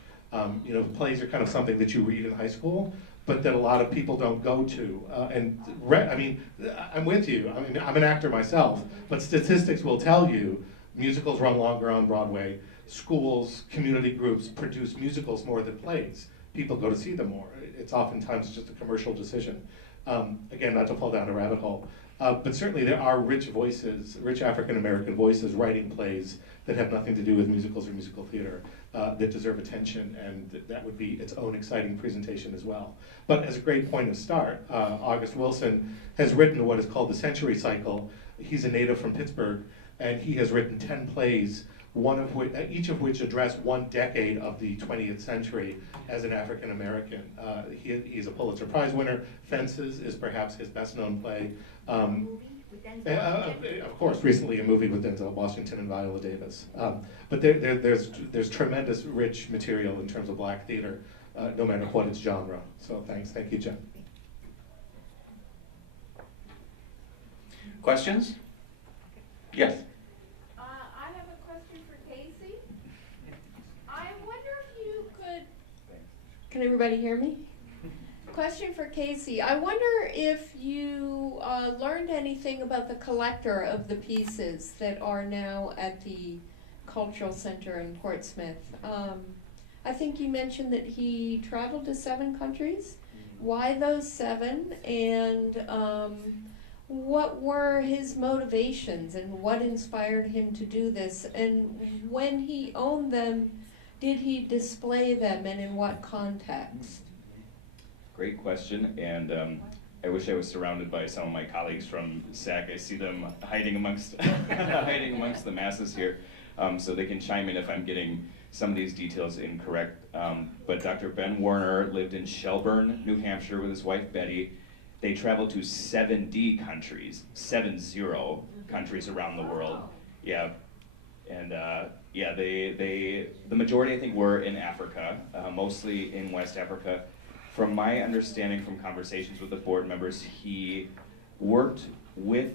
Plays are kind of something that you read in high school, but that a lot of people don't go to. I'm with you. I'm an actor myself, but statistics will tell you musicals run longer on Broadway. Schools, community groups produce musicals more than plays. People go to see them more. It's oftentimes just a commercial decision. Again, not to fall down a rabbit hole. But certainly there are rich voices, rich African-American voices writing plays that have nothing to do with musicals or musical theater that deserve attention, and that would be its own exciting presentation as well. But as a great point of start, August Wilson has written what is called the Century Cycle. He's a native from Pittsburgh, and he has written 10 plays, each of which address one decade of the 20th century as an African American. He's a Pulitzer Prize winner. Fences is perhaps his best known play. Of course, recently a movie with Denzel Washington and Viola Davis. But there's tremendous rich material in terms of black theater, no matter what its genre. So thank you, Jen. Questions? Yes. I have a question for Casey. I wonder if you could. Can everybody hear me? Question for Casey. I wonder if you learned anything about the collector of the pieces that are now at the Cultural Center in Portsmouth. I think you mentioned that he traveled to 7 countries. Why those 7? And what were his motivations and what inspired him to do this? And when he owned them, did he display them and in what context? Great question, and I wish I was surrounded by some of my colleagues from SAC. I see them hiding amongst the masses here, so they can chime in if I'm getting some of these details incorrect. But Dr. Ben Warner lived in Shelburne, New Hampshire with his wife Betty. They traveled to 70 countries, 70 countries around the world. Yeah, And yeah, the majority I think were in Africa, mostly in West Africa. From my understanding from conversations with the board members, he worked with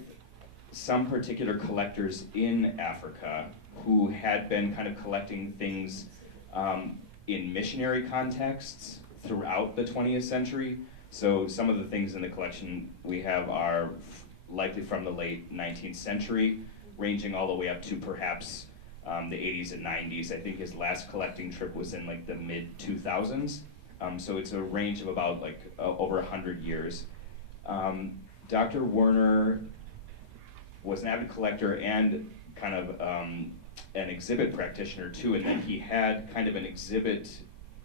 some particular collectors in Africa who had been kind of collecting things in missionary contexts throughout the 20th century. So some of the things in the collection we have are likely from the late 19th century, ranging all the way up to perhaps the 80s and 90s. I think his last collecting trip was in like the mid 2000s. So it's a range of about like over 100 years. Dr. Werner was an avid collector and kind of an exhibit practitioner too, and then he had kind of an exhibit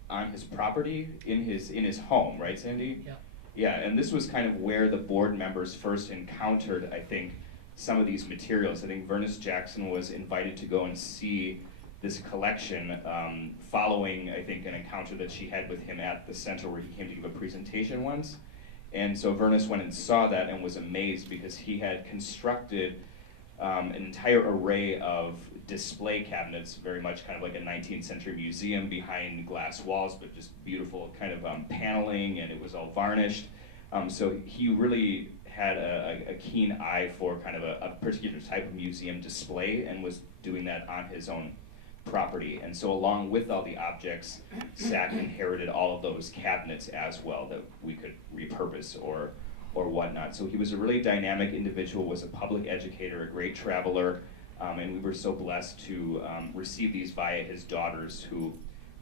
on his property in his home, right, Sandy? Yeah. Yeah, and this was kind of where the board members first encountered, I think, some of these materials. I think Vernice Jackson was invited to go and see this collection following, I think, an encounter that she had with him at the center where he came to give a presentation once. And so Vernice went and saw that and was amazed because he had constructed an entire array of display cabinets, very much kind of like a 19th century museum behind glass walls, but just beautiful kind of paneling, and it was all varnished. So he really had a keen eye for kind of a particular type of museum display and was doing that on his own property. And so along with all the objects, SAC inherited all of those cabinets as well that we could repurpose or whatnot. So he was a really dynamic individual, was a public educator, a great traveler, and we were so blessed to receive these via his daughters who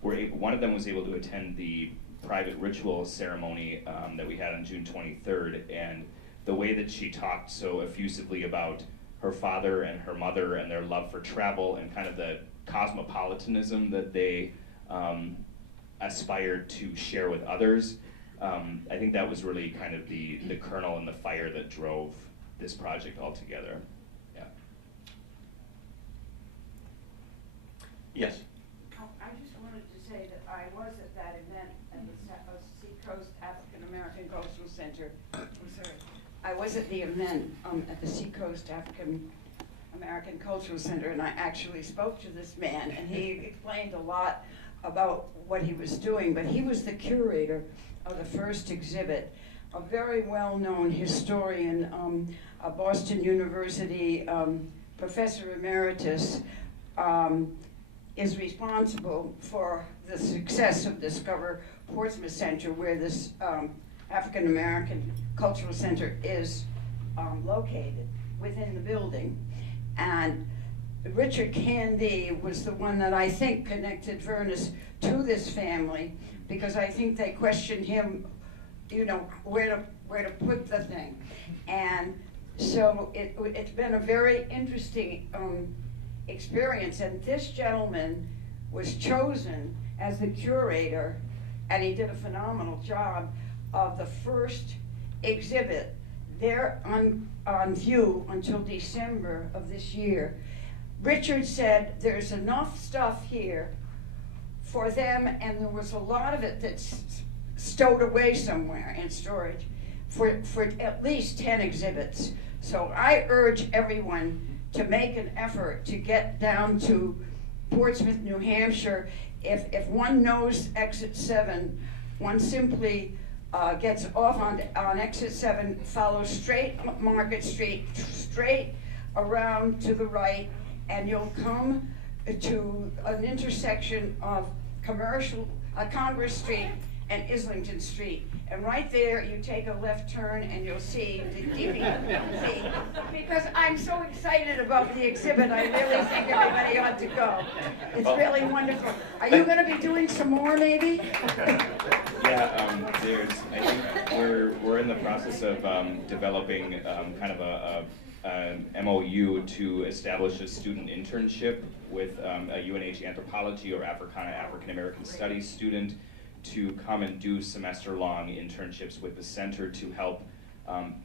were able, one of them was able to attend the private ritual ceremony that we had on June 23rd, and the way that she talked so effusively about her father and her mother and their love for travel and kind of the cosmopolitanism that they aspired to share with others. I think that was really kind of the kernel and the fire that drove this project altogether. Yeah. Yes. Oh, I just wanted to say that I was at that event at the Seacoast African American Cultural Center. I'm sorry. I was at the event at the Seacoast African American Cultural Center, and I actually spoke to this man, and he explained a lot about what he was doing, but he was the curator of the first exhibit. A very well-known historian, a Boston University professor emeritus, is responsible for the success of Discover Portsmouth Center, where this African American Cultural Center is located within the building. And Richard Candy was the one that I think connected Vernice to this family, because I think they questioned him, you know, where to put the thing. And so it's been a very interesting experience, and this gentleman was chosen as the curator, and he did a phenomenal job of the first exhibit. They're on view until December of this year. Richard said there's enough stuff here for them, and there was a lot of it that's stowed away somewhere in storage for at least 10 exhibits. So I urge everyone to make an effort to get down to Portsmouth, New Hampshire. If one knows exit 7, one simply gets off on exit 7, follows straight Market Street, straight around to the right, and you'll come to an intersection of Congress Street and Islington Street. And right there, you take a left turn and you'll see the DVC. Because I'm so excited about the exhibit, I really think everybody ought to go. It's really wonderful. Are you going to be doing some more, maybe? Yeah, I think we're in the process of developing kind of an MOU to establish a student internship with a UNH anthropology or African American Studies student to come and do semester-long internships with the center to help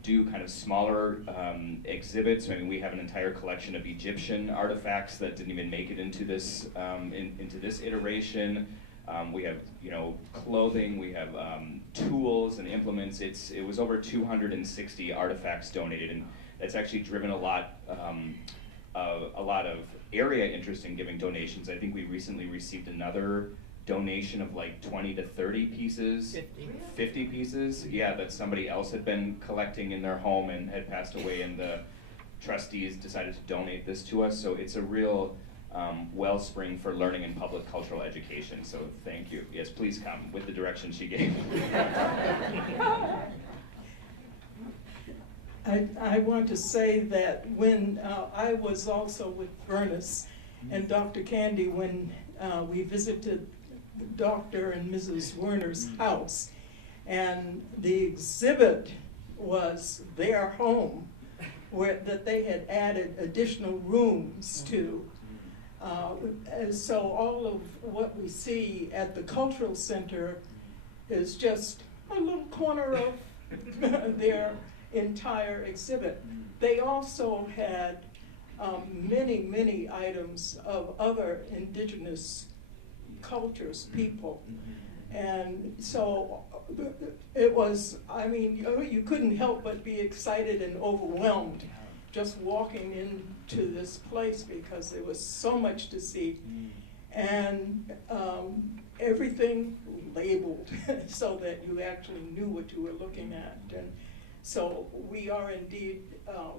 do kind of smaller exhibits. I mean, we have an entire collection of Egyptian artifacts that didn't even make it into this into this iteration. We have, you know, clothing, we have tools and implements. It was over 260 artifacts donated, and that's actually driven a lot a lot of area interest in giving donations. I think we recently received another donation of like 20 to 30 pieces. 50 pieces, yeah, that somebody else had been collecting in their home and had passed away, and the trustees decided to donate this to us. So it's a real wellspring for learning and public cultural education. So thank you. Yes, please come with the direction she gave. I want to say that when I was also with Furnace and Dr. Candy, when we visited Dr. and Mrs. Werner's house, and the exhibit was their home, that they had added additional rooms to. And so all of what we see at the Cultural Center is just a little corner of their entire exhibit. They also had many, many items of other indigenous cultures, people. And so it was, I mean, you couldn't help but be excited and overwhelmed just walking into this place, because there was so much to see. And everything labeled so that you actually knew what you were looking at. And so we are indeed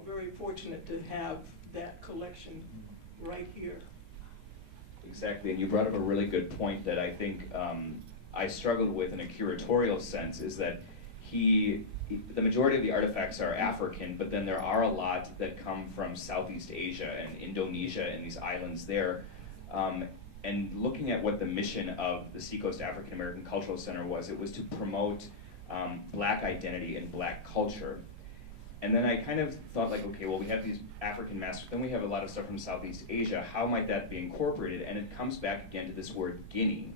very fortunate to have that collection right here. Exactly, and you brought up a really good point that I think I struggled with in a curatorial sense, is that the majority of the artifacts are African, but then there are a lot that come from Southeast Asia and Indonesia and these islands there. And looking at what the mission of the Seacoast African American Cultural Center was, it was to promote Black identity and Black culture. And then I kind of thought, like, okay, well, we have these African masks, then we have a lot of stuff from Southeast Asia. How might that be incorporated? And it comes back again to this word Guinea,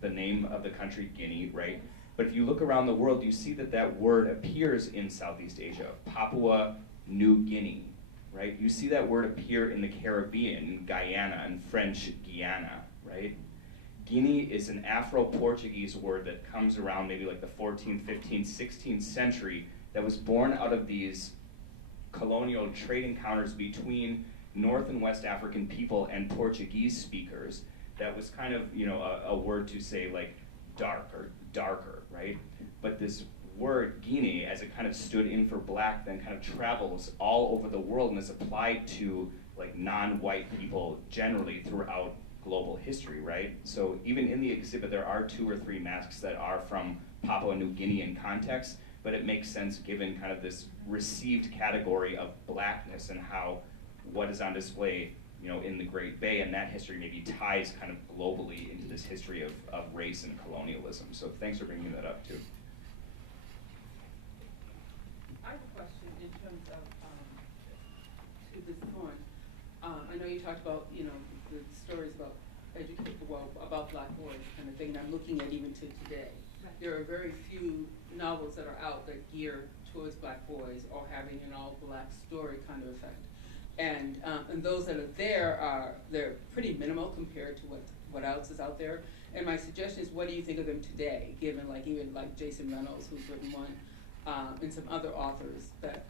the name of the country Guinea, right? But if you look around the world, you see that that word appears in Southeast Asia, Papua New Guinea, right? You see that word appear in the Caribbean, Guyana, and French Guyana, right? Guinea is an Afro-Portuguese word that comes around maybe like the 14th, 15th, 16th century, that was born out of these colonial trade encounters between North and West African people and Portuguese speakers. That was kind of, you know, a word to say like dark or darker, right? But this word Guinea, as it kind of stood in for Black, then kind of travels all over the world and is applied to like non-white people generally throughout global history, right? So even in the exhibit, there are 2 or 3 masks that are from Papua New Guinea in context, but it makes sense given kind of this received category of Blackness and how what is on display, you know, in the Great Bay, and that history maybe ties kind of globally into this history of race and colonialism. So thanks for bringing that up too. I have a question in terms of to this point. I know you talked about, you know, the stories about about Black boys kind of thing, and I'm looking at even to today. Right. There are very few novels that are out that gear towards Black boys or having an all-Black story kind of effect. And those that are there they're pretty minimal compared to what else is out there. And my suggestion is, what do you think of them today, given like even like Jason Reynolds, who's written one, and some other authors that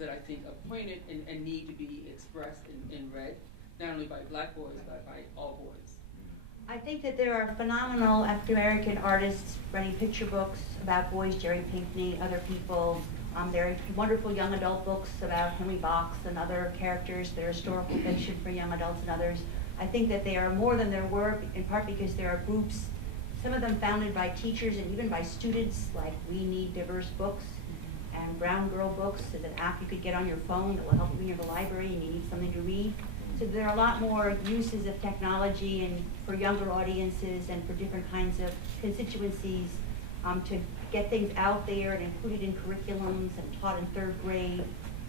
I think are poignant and need to be expressed and read, not only by Black boys but by all boys. I think that there are phenomenal African American artists writing picture books about boys, Jerry Pinkney, other people. There are wonderful young adult books about Henry Box and other characters that are historical fiction for young adults and others. I think that they are more than there were, in part because there are groups, some of them founded by teachers and even by students, like We Need Diverse Books and Brown Girl Books. Is an app you could get on your phone that will help you when you're in the library and you need something to read. So there are a lot more uses of technology and for younger audiences and for different kinds of constituencies to get things out there and included in curriculums and taught in 3rd grade.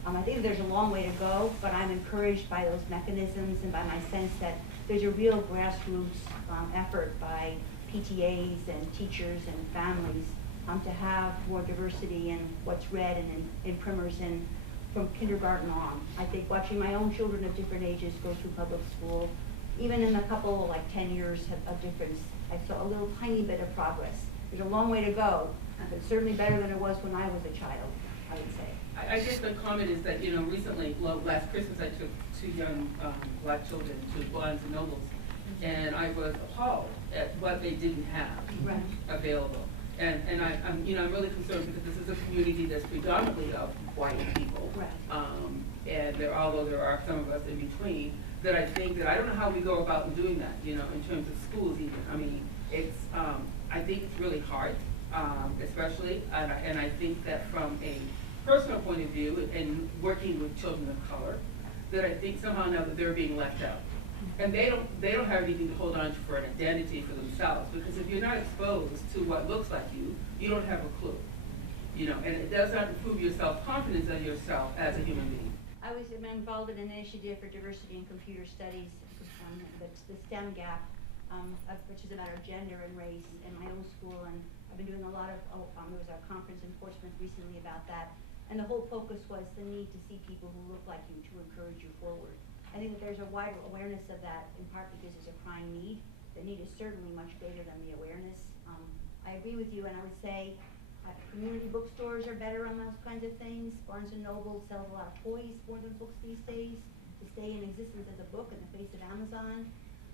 I think there's a long way to go, but I'm encouraged by those mechanisms and by my sense that there's a real grassroots effort by PTAs and teachers and families to have more diversity in what's read and in primers and from kindergarten on. I think watching my own children of different ages go through public school, even in a couple, like 10 years of difference, I saw a little tiny bit of progress. There's a long way to go, but certainly better than it was when I was a child, I would say. I guess the comment is that, recently, last Christmas, I took two young black children to Barnes and Nobles, and I was appalled at what they didn't have available. And I'm really concerned because this is a community that's predominantly of white people. And although there are some of us in between, that I think that I don't know how we go about doing that, in terms of schools even. I mean, I think it's really hard, especially, and I think that from a personal point of view and working with children of color, that I think somehow now that they're being left out. And they don't have anything to hold on to for an identity for themselves, because if you're not exposed to what looks like you don't have a clue. And it does not improve your self-confidence of yourself as a human being. I was involved in an initiative for diversity in computer studies, the STEM gap, which is about our gender and race in my own school, and I've been doing a lot of, there was a conference in Portsmouth recently about that, and the whole focus was the need to see people who look like you to encourage you forward. I think that there's a wider awareness of that, in part because there's a crying need. The need is certainly much greater than the awareness. I agree with you, and I would say community bookstores are better on those kinds of things. Barnes and Noble sells a lot of toys more than books these days. To stay in existence as a book in the face of Amazon.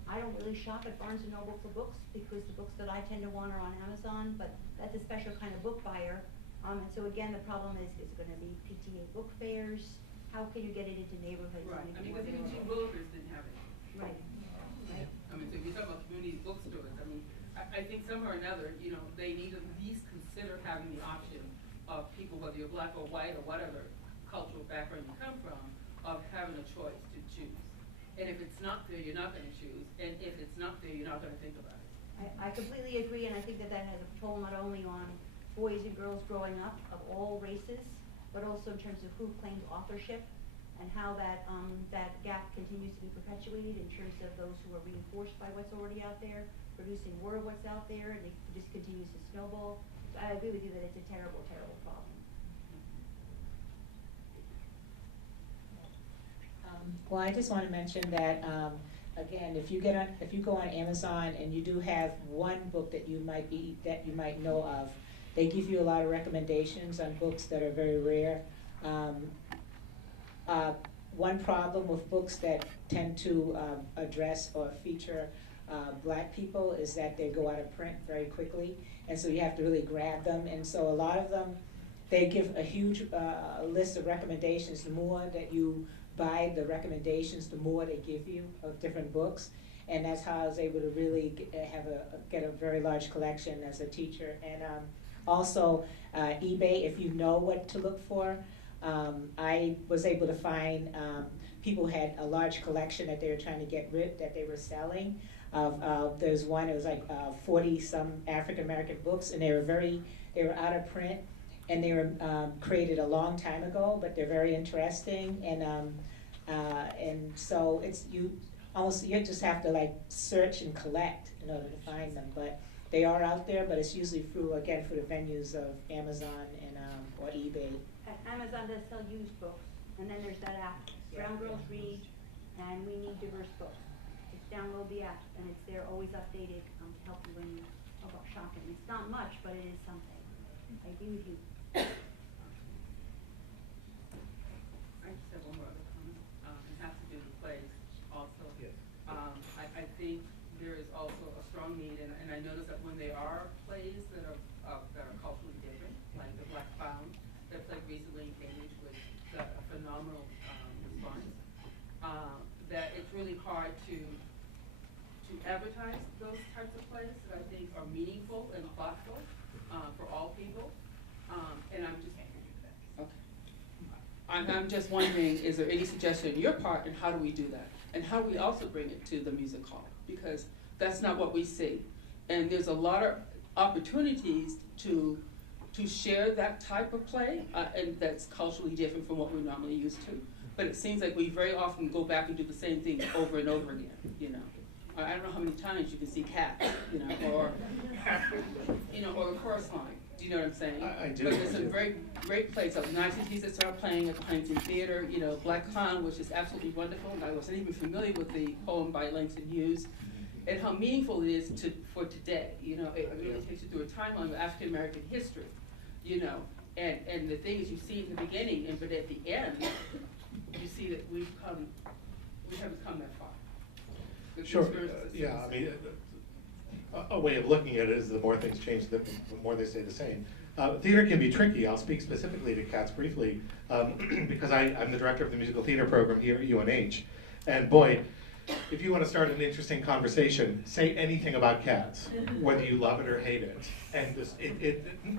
I don't really shop at Barnes and Noble for books because the books that I tend to want are on Amazon, but that's a special kind of book buyer. And so again, the problem is going to be PTA book fairs. How can you get it into neighborhoods? Right. I mean, because even G. Willikers didn't have it. Right. I mean, so if you talk about community bookstores, I mean, I think somehow or another, they need to at least consider having the option of people, whether you're black or white or whatever cultural background you come from, of having a choice to choose. And if it's not there, you're not going to choose. And if it's not there, you're not going to think about it. I completely agree, and I think that has a toll not only on boys and girls growing up of all races, but also in terms of who claims authorship and how that gap continues to be perpetuated in terms of those who are reinforced by what's already out there, producing more of what's out there, and it just continues to snowball. So I agree with you that it's a terrible, terrible problem. Well, I just want to mention that again, if you go on Amazon and you do have one book that you might know of, they give you a lot of recommendations on books that are very rare. One problem with books that tend to address or feature black people is that they go out of print very quickly, and so you have to really grab them. And so a lot of them, they give a huge list of recommendations. The more that you buy the recommendations, the more they give you of different books. And that's how I was able to really get a very large collection as a teacher. And also eBay, if you know what to look for. I was able to find people had a large collection that they were trying to get rid, that they were selling. There's one, it was like 40 some African American books, and they were out of print, and they were created a long time ago, but they're very interesting. And so you just have to like search and collect in order to find them. But they are out there, but it's usually through the venues of Amazon and or eBay. Amazon does sell used books, and then there's that app, Brown Girls Read, and We Need Diverse Books. Just download the app, and it's there, always updated to help you when you go about shopping. It's not much, but it is something. I agree with you. I just have one more other comment. It has to do with plays also. Yes. I think there is also a strong need, and I notice that when there are plays that are culturally different, like the Black Clown that played recently in Cambridge, which got a phenomenal response, that it's really hard to advertise those types of plays that I think are meaningful and thoughtful for all people. And I'm just I'm just wondering, is there any suggestion on your part, and how do we do that? And how do we also bring it to the music hall? Because that's not what we see. And there's a lot of opportunities to share that type of play, and that's culturally different from what we're normally used to. But it seems like we very often go back and do the same thing over and over again, I don't know how many times you can see Cats, or or a chorus line. Do you know what I'm saying? I do. But there's some very great plays. So Identities that start playing at the Huntington Theater. Black Clown, which is absolutely wonderful. And I wasn't even familiar with the poem by Langston Hughes, and how meaningful it is for today. It really takes you through a timeline of African American history. And the thing is, you see it in the beginning, but at the end, you see that we haven't come that far. Sure, yeah, I mean, a way of looking at it is the more things change, the more they stay the same. Theater can be tricky. I'll speak specifically to cats briefly, because I'm the director of the musical theater program here at UNH. And boy, if you want to start an interesting conversation, say anything about cats, whether you love it or hate it. And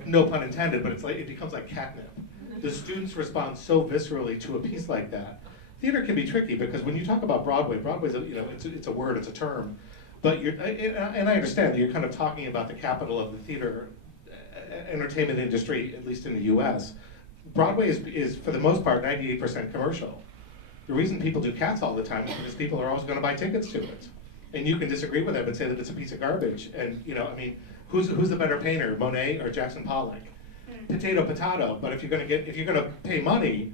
no pun intended, but it becomes like catnip. The students respond so viscerally to a piece like that. Theater can be tricky because when you talk about Broadway's it's a word, it's a term. But and I understand that you're kind of talking about the capital of the theater entertainment industry, at least in the US. Broadway is for the most part, 98% commercial. The reason people do Cats all the time is because people are always going to buy tickets to it. And you can disagree with them and say that it's a piece of garbage. And I mean, who's the better painter, Monet or Jackson Pollock? Potato, potato. But if you're going to pay money,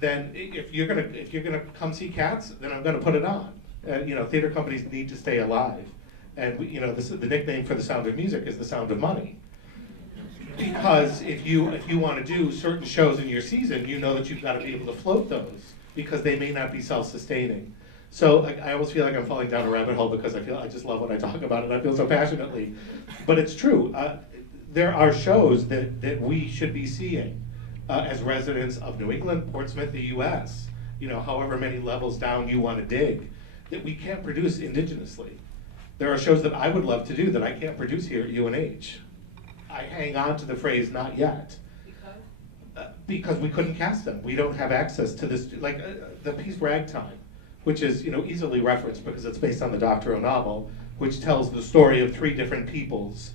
then if you're going to come see Cats, then I'm going to put it on. Theater companies need to stay alive. And the nickname for The Sound of Music is The Sound of Money. Because if you want to do certain shows in your season, you know that you've got to be able to float those because they may not be self-sustaining. So I always feel like I'm falling down a rabbit hole because I just love what I talk about and I feel so passionately. But it's true. There are shows that we should be seeing as residents of New England, Portsmouth, the US, however many levels down you want to dig, that we can't produce indigenously. There are shows that I would love to do that I can't produce here at UNH. I hang on to the phrase "not yet" because we couldn't cast them. We don't have access to this, like the piece Ragtime, which is easily referenced because it's based on the doctoral novel, which tells the story of 3 different peoples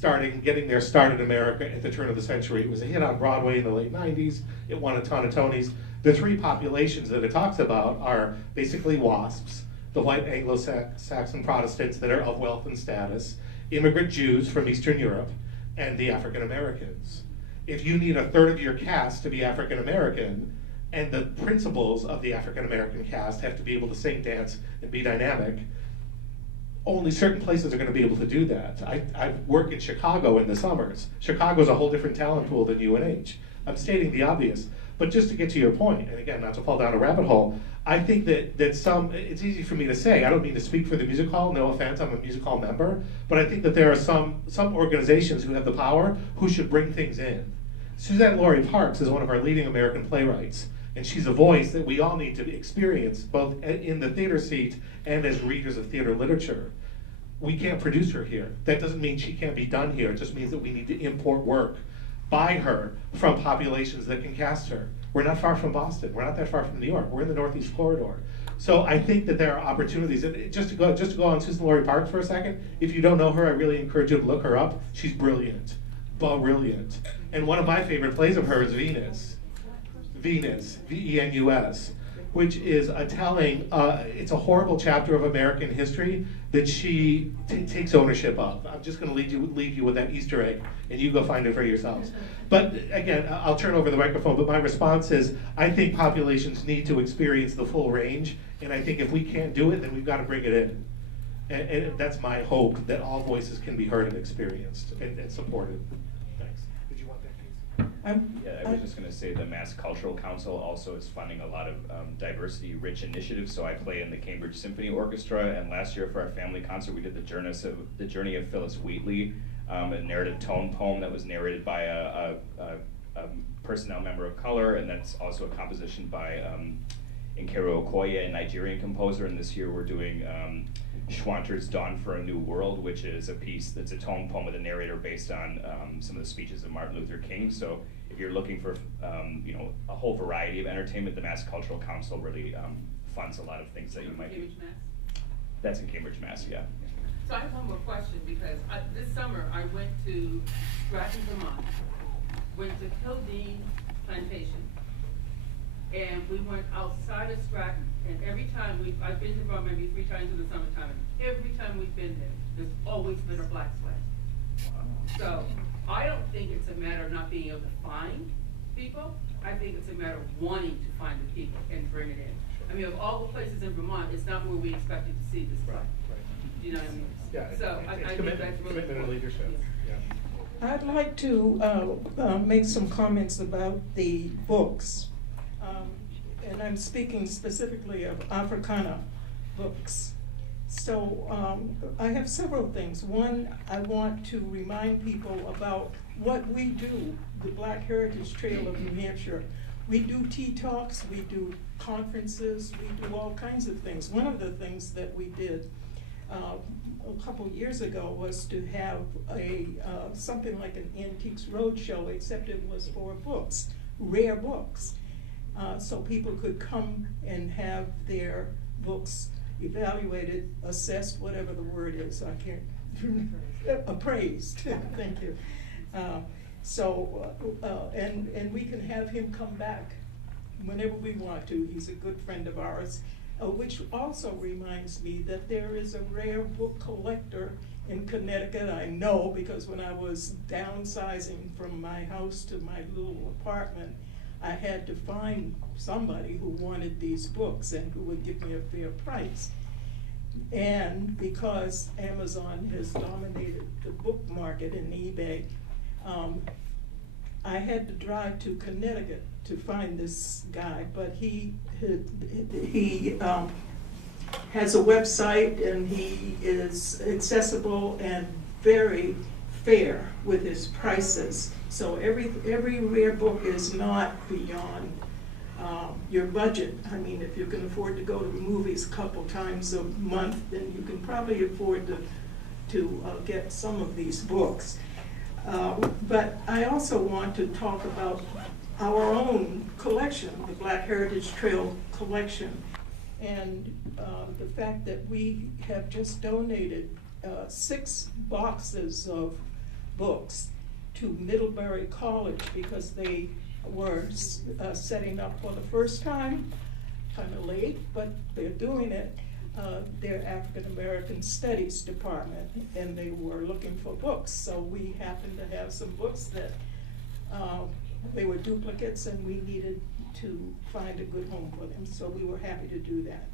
getting their start in America at the turn of the century. It was a hit on Broadway in the late 90s. It won a ton of Tonys. The 3 populations that it talks about are basically WASPs, the white Anglo-Saxon Protestants that are of wealth and status, immigrant Jews from Eastern Europe, and the African Americans. If you need a third of your cast to be African American, and the principals of the African American cast have to be able to sing, dance, and be dynamic, only certain places are going to be able to do that. I work in Chicago in the summers. Chicago's a whole different talent pool than UNH. I'm stating the obvious. But just to get to your point, and again, not to fall down a rabbit hole, I think that it's easy for me to say, I don't mean to speak for the music hall, no offense, I'm a music hall member, but I think that there are some organizations who have the power who should bring things in. Suzanne Laurie Parks is one of our leading American playwrights, and she's a voice that we all need to experience, both in the theater seat and as readers of theater literature. We can't produce her here. That doesn't mean she can't be done here, it just means that we need to import work by her from populations that can cast her. We're not far from Boston. We're not that far from New York. We're in the Northeast Corridor. So I think that there are opportunities. And just to go on Susan Laurie Parks for a second, if you don't know her, I really encourage you to look her up. She's brilliant, brilliant. And one of my favorite plays of hers is Venus. Venus, V-E-N-U-S, which is a telling, it's a horrible chapter of American history that she takes ownership of. I'm just gonna leave you with that Easter egg, and you go find it for yourselves. But again, I'll turn over the microphone, but my response is, I think populations need to experience the full range, and I think if we can't do it, then we've gotta bring it in. And that's my hope, that all voices can be heard and experienced and supported. Thanks. Did you want that piece? Yeah, I was just going to say the Mass Cultural Council also is funding a lot of diversity-rich initiatives. So I play in the Cambridge Symphony Orchestra, and last year for our family concert, we did the Journey of Phyllis Wheatley, a narrative tone poem that was narrated by a personnel member of color, and that's also a composition by Nkeru Okoye, a Nigerian composer. And this year we're doing Schwanter's Dawn for a New World, which is a piece that's a tone poem with a narrator based on some of the speeches of Martin Luther King. So if you're looking for a whole variety of entertainment, the Mass Cultural Council really funds a lot of things that you might Cambridge, Mass? That's in Cambridge, Mass, yeah. So I have one more question, because this summer I went to Stratton, Vermont, went to Kildene Plantation, and we went outside of Stratton, and every time I've been to Vermont maybe 3 times in the summertime, and every time we've been there, there's always been a black flag. Wow. So I don't think it's a matter of not being able to find people. I think it's a matter of wanting to find the people and bring it in. I mean, of all the places in Vermont, it's not where we expected to see this flag. Right. Do you know what I mean? Yeah. So I think that's really commitment and leadership. Yeah. I'd like to make some comments about the books. And I'm speaking specifically of Africana books. So I have several things. One, I want to remind people about what we do, the Black Heritage Trail of New Hampshire. We do tea talks, we do conferences, we do all kinds of things. One of the things that we did a couple years ago was to have a something like an Antiques Roadshow, except it was for books, rare books. So people could come and have their books evaluated, assessed, whatever the word is, I can't, appraised, thank you. And we can have him come back whenever we want to. He's a good friend of ours. Which also reminds me that there is a rare book collector in Connecticut. I know because when I was downsizing from my house to my little apartment, I had to find somebody who wanted these books and who would give me a fair price. And because Amazon has dominated the book market in eBay, I had to drive to Connecticut to find this guy, but he has a website and he is accessible and very fair with his prices. So every rare book is not beyond your budget. I mean, if you can afford to go to the movies a couple times a month, then you can probably afford to get some of these books. But I also want to talk about our own collection, the Black Heritage Trail collection, and the fact that we have just donated 6 boxes of books to Middlebury College because they were setting up for the first time, kind of late, but they're doing it, their African American Studies department, and they were looking for books. So we happened to have some books that they were duplicates and we needed to find a good home for them, so we were happy to do that.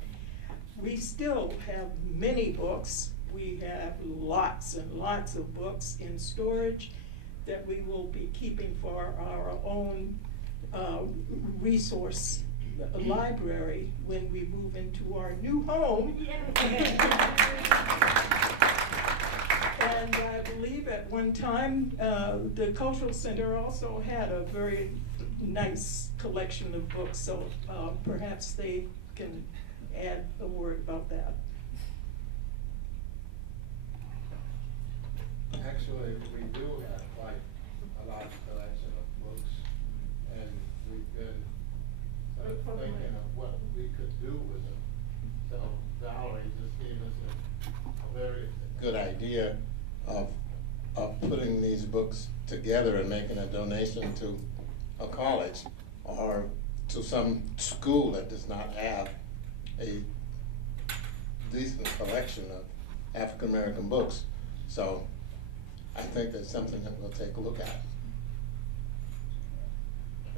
We still have many books. We have lots and lots of books in storage that we will be keeping for our own resource library when we move into our new home. And I believe at one time, the Cultural Center also had a very nice collection of books, so perhaps they can add a word about that. Actually, we do have quite a large collection of books, and we've been thinking of what we could do with them. So Valerie just gave us a very good idea of putting these books together and making a donation to a college or to some school that does not have a decent collection of African American books. So I think that's something that we'll take a look at.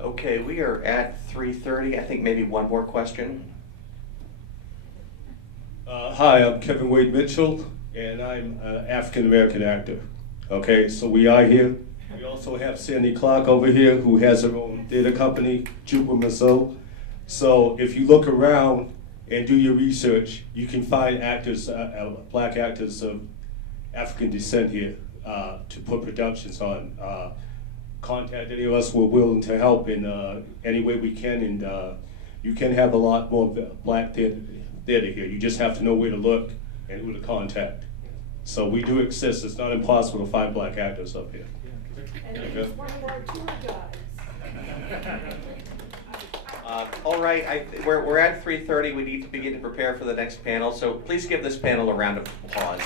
Okay, we are at 3:30. I think maybe one more question. Hi, I'm Kevin Wade Mitchell, and I'm an African American actor. Okay, so we are here. We also have Sandy Clark over here, who has her own theater company, Juvenile. So if you look around and do your research, you can find actors, black actors of African descent here to put productions on. Contact any of us. We're willing to help in any way we can, and you can have a lot more black theater here. You just have to know where to look and who to contact. So we do exist. It's not impossible to find black actors up here. And he's one of our tour guides. All right, we're at 3:30. We need to begin to prepare for the next panel, so please give this panel a round of applause.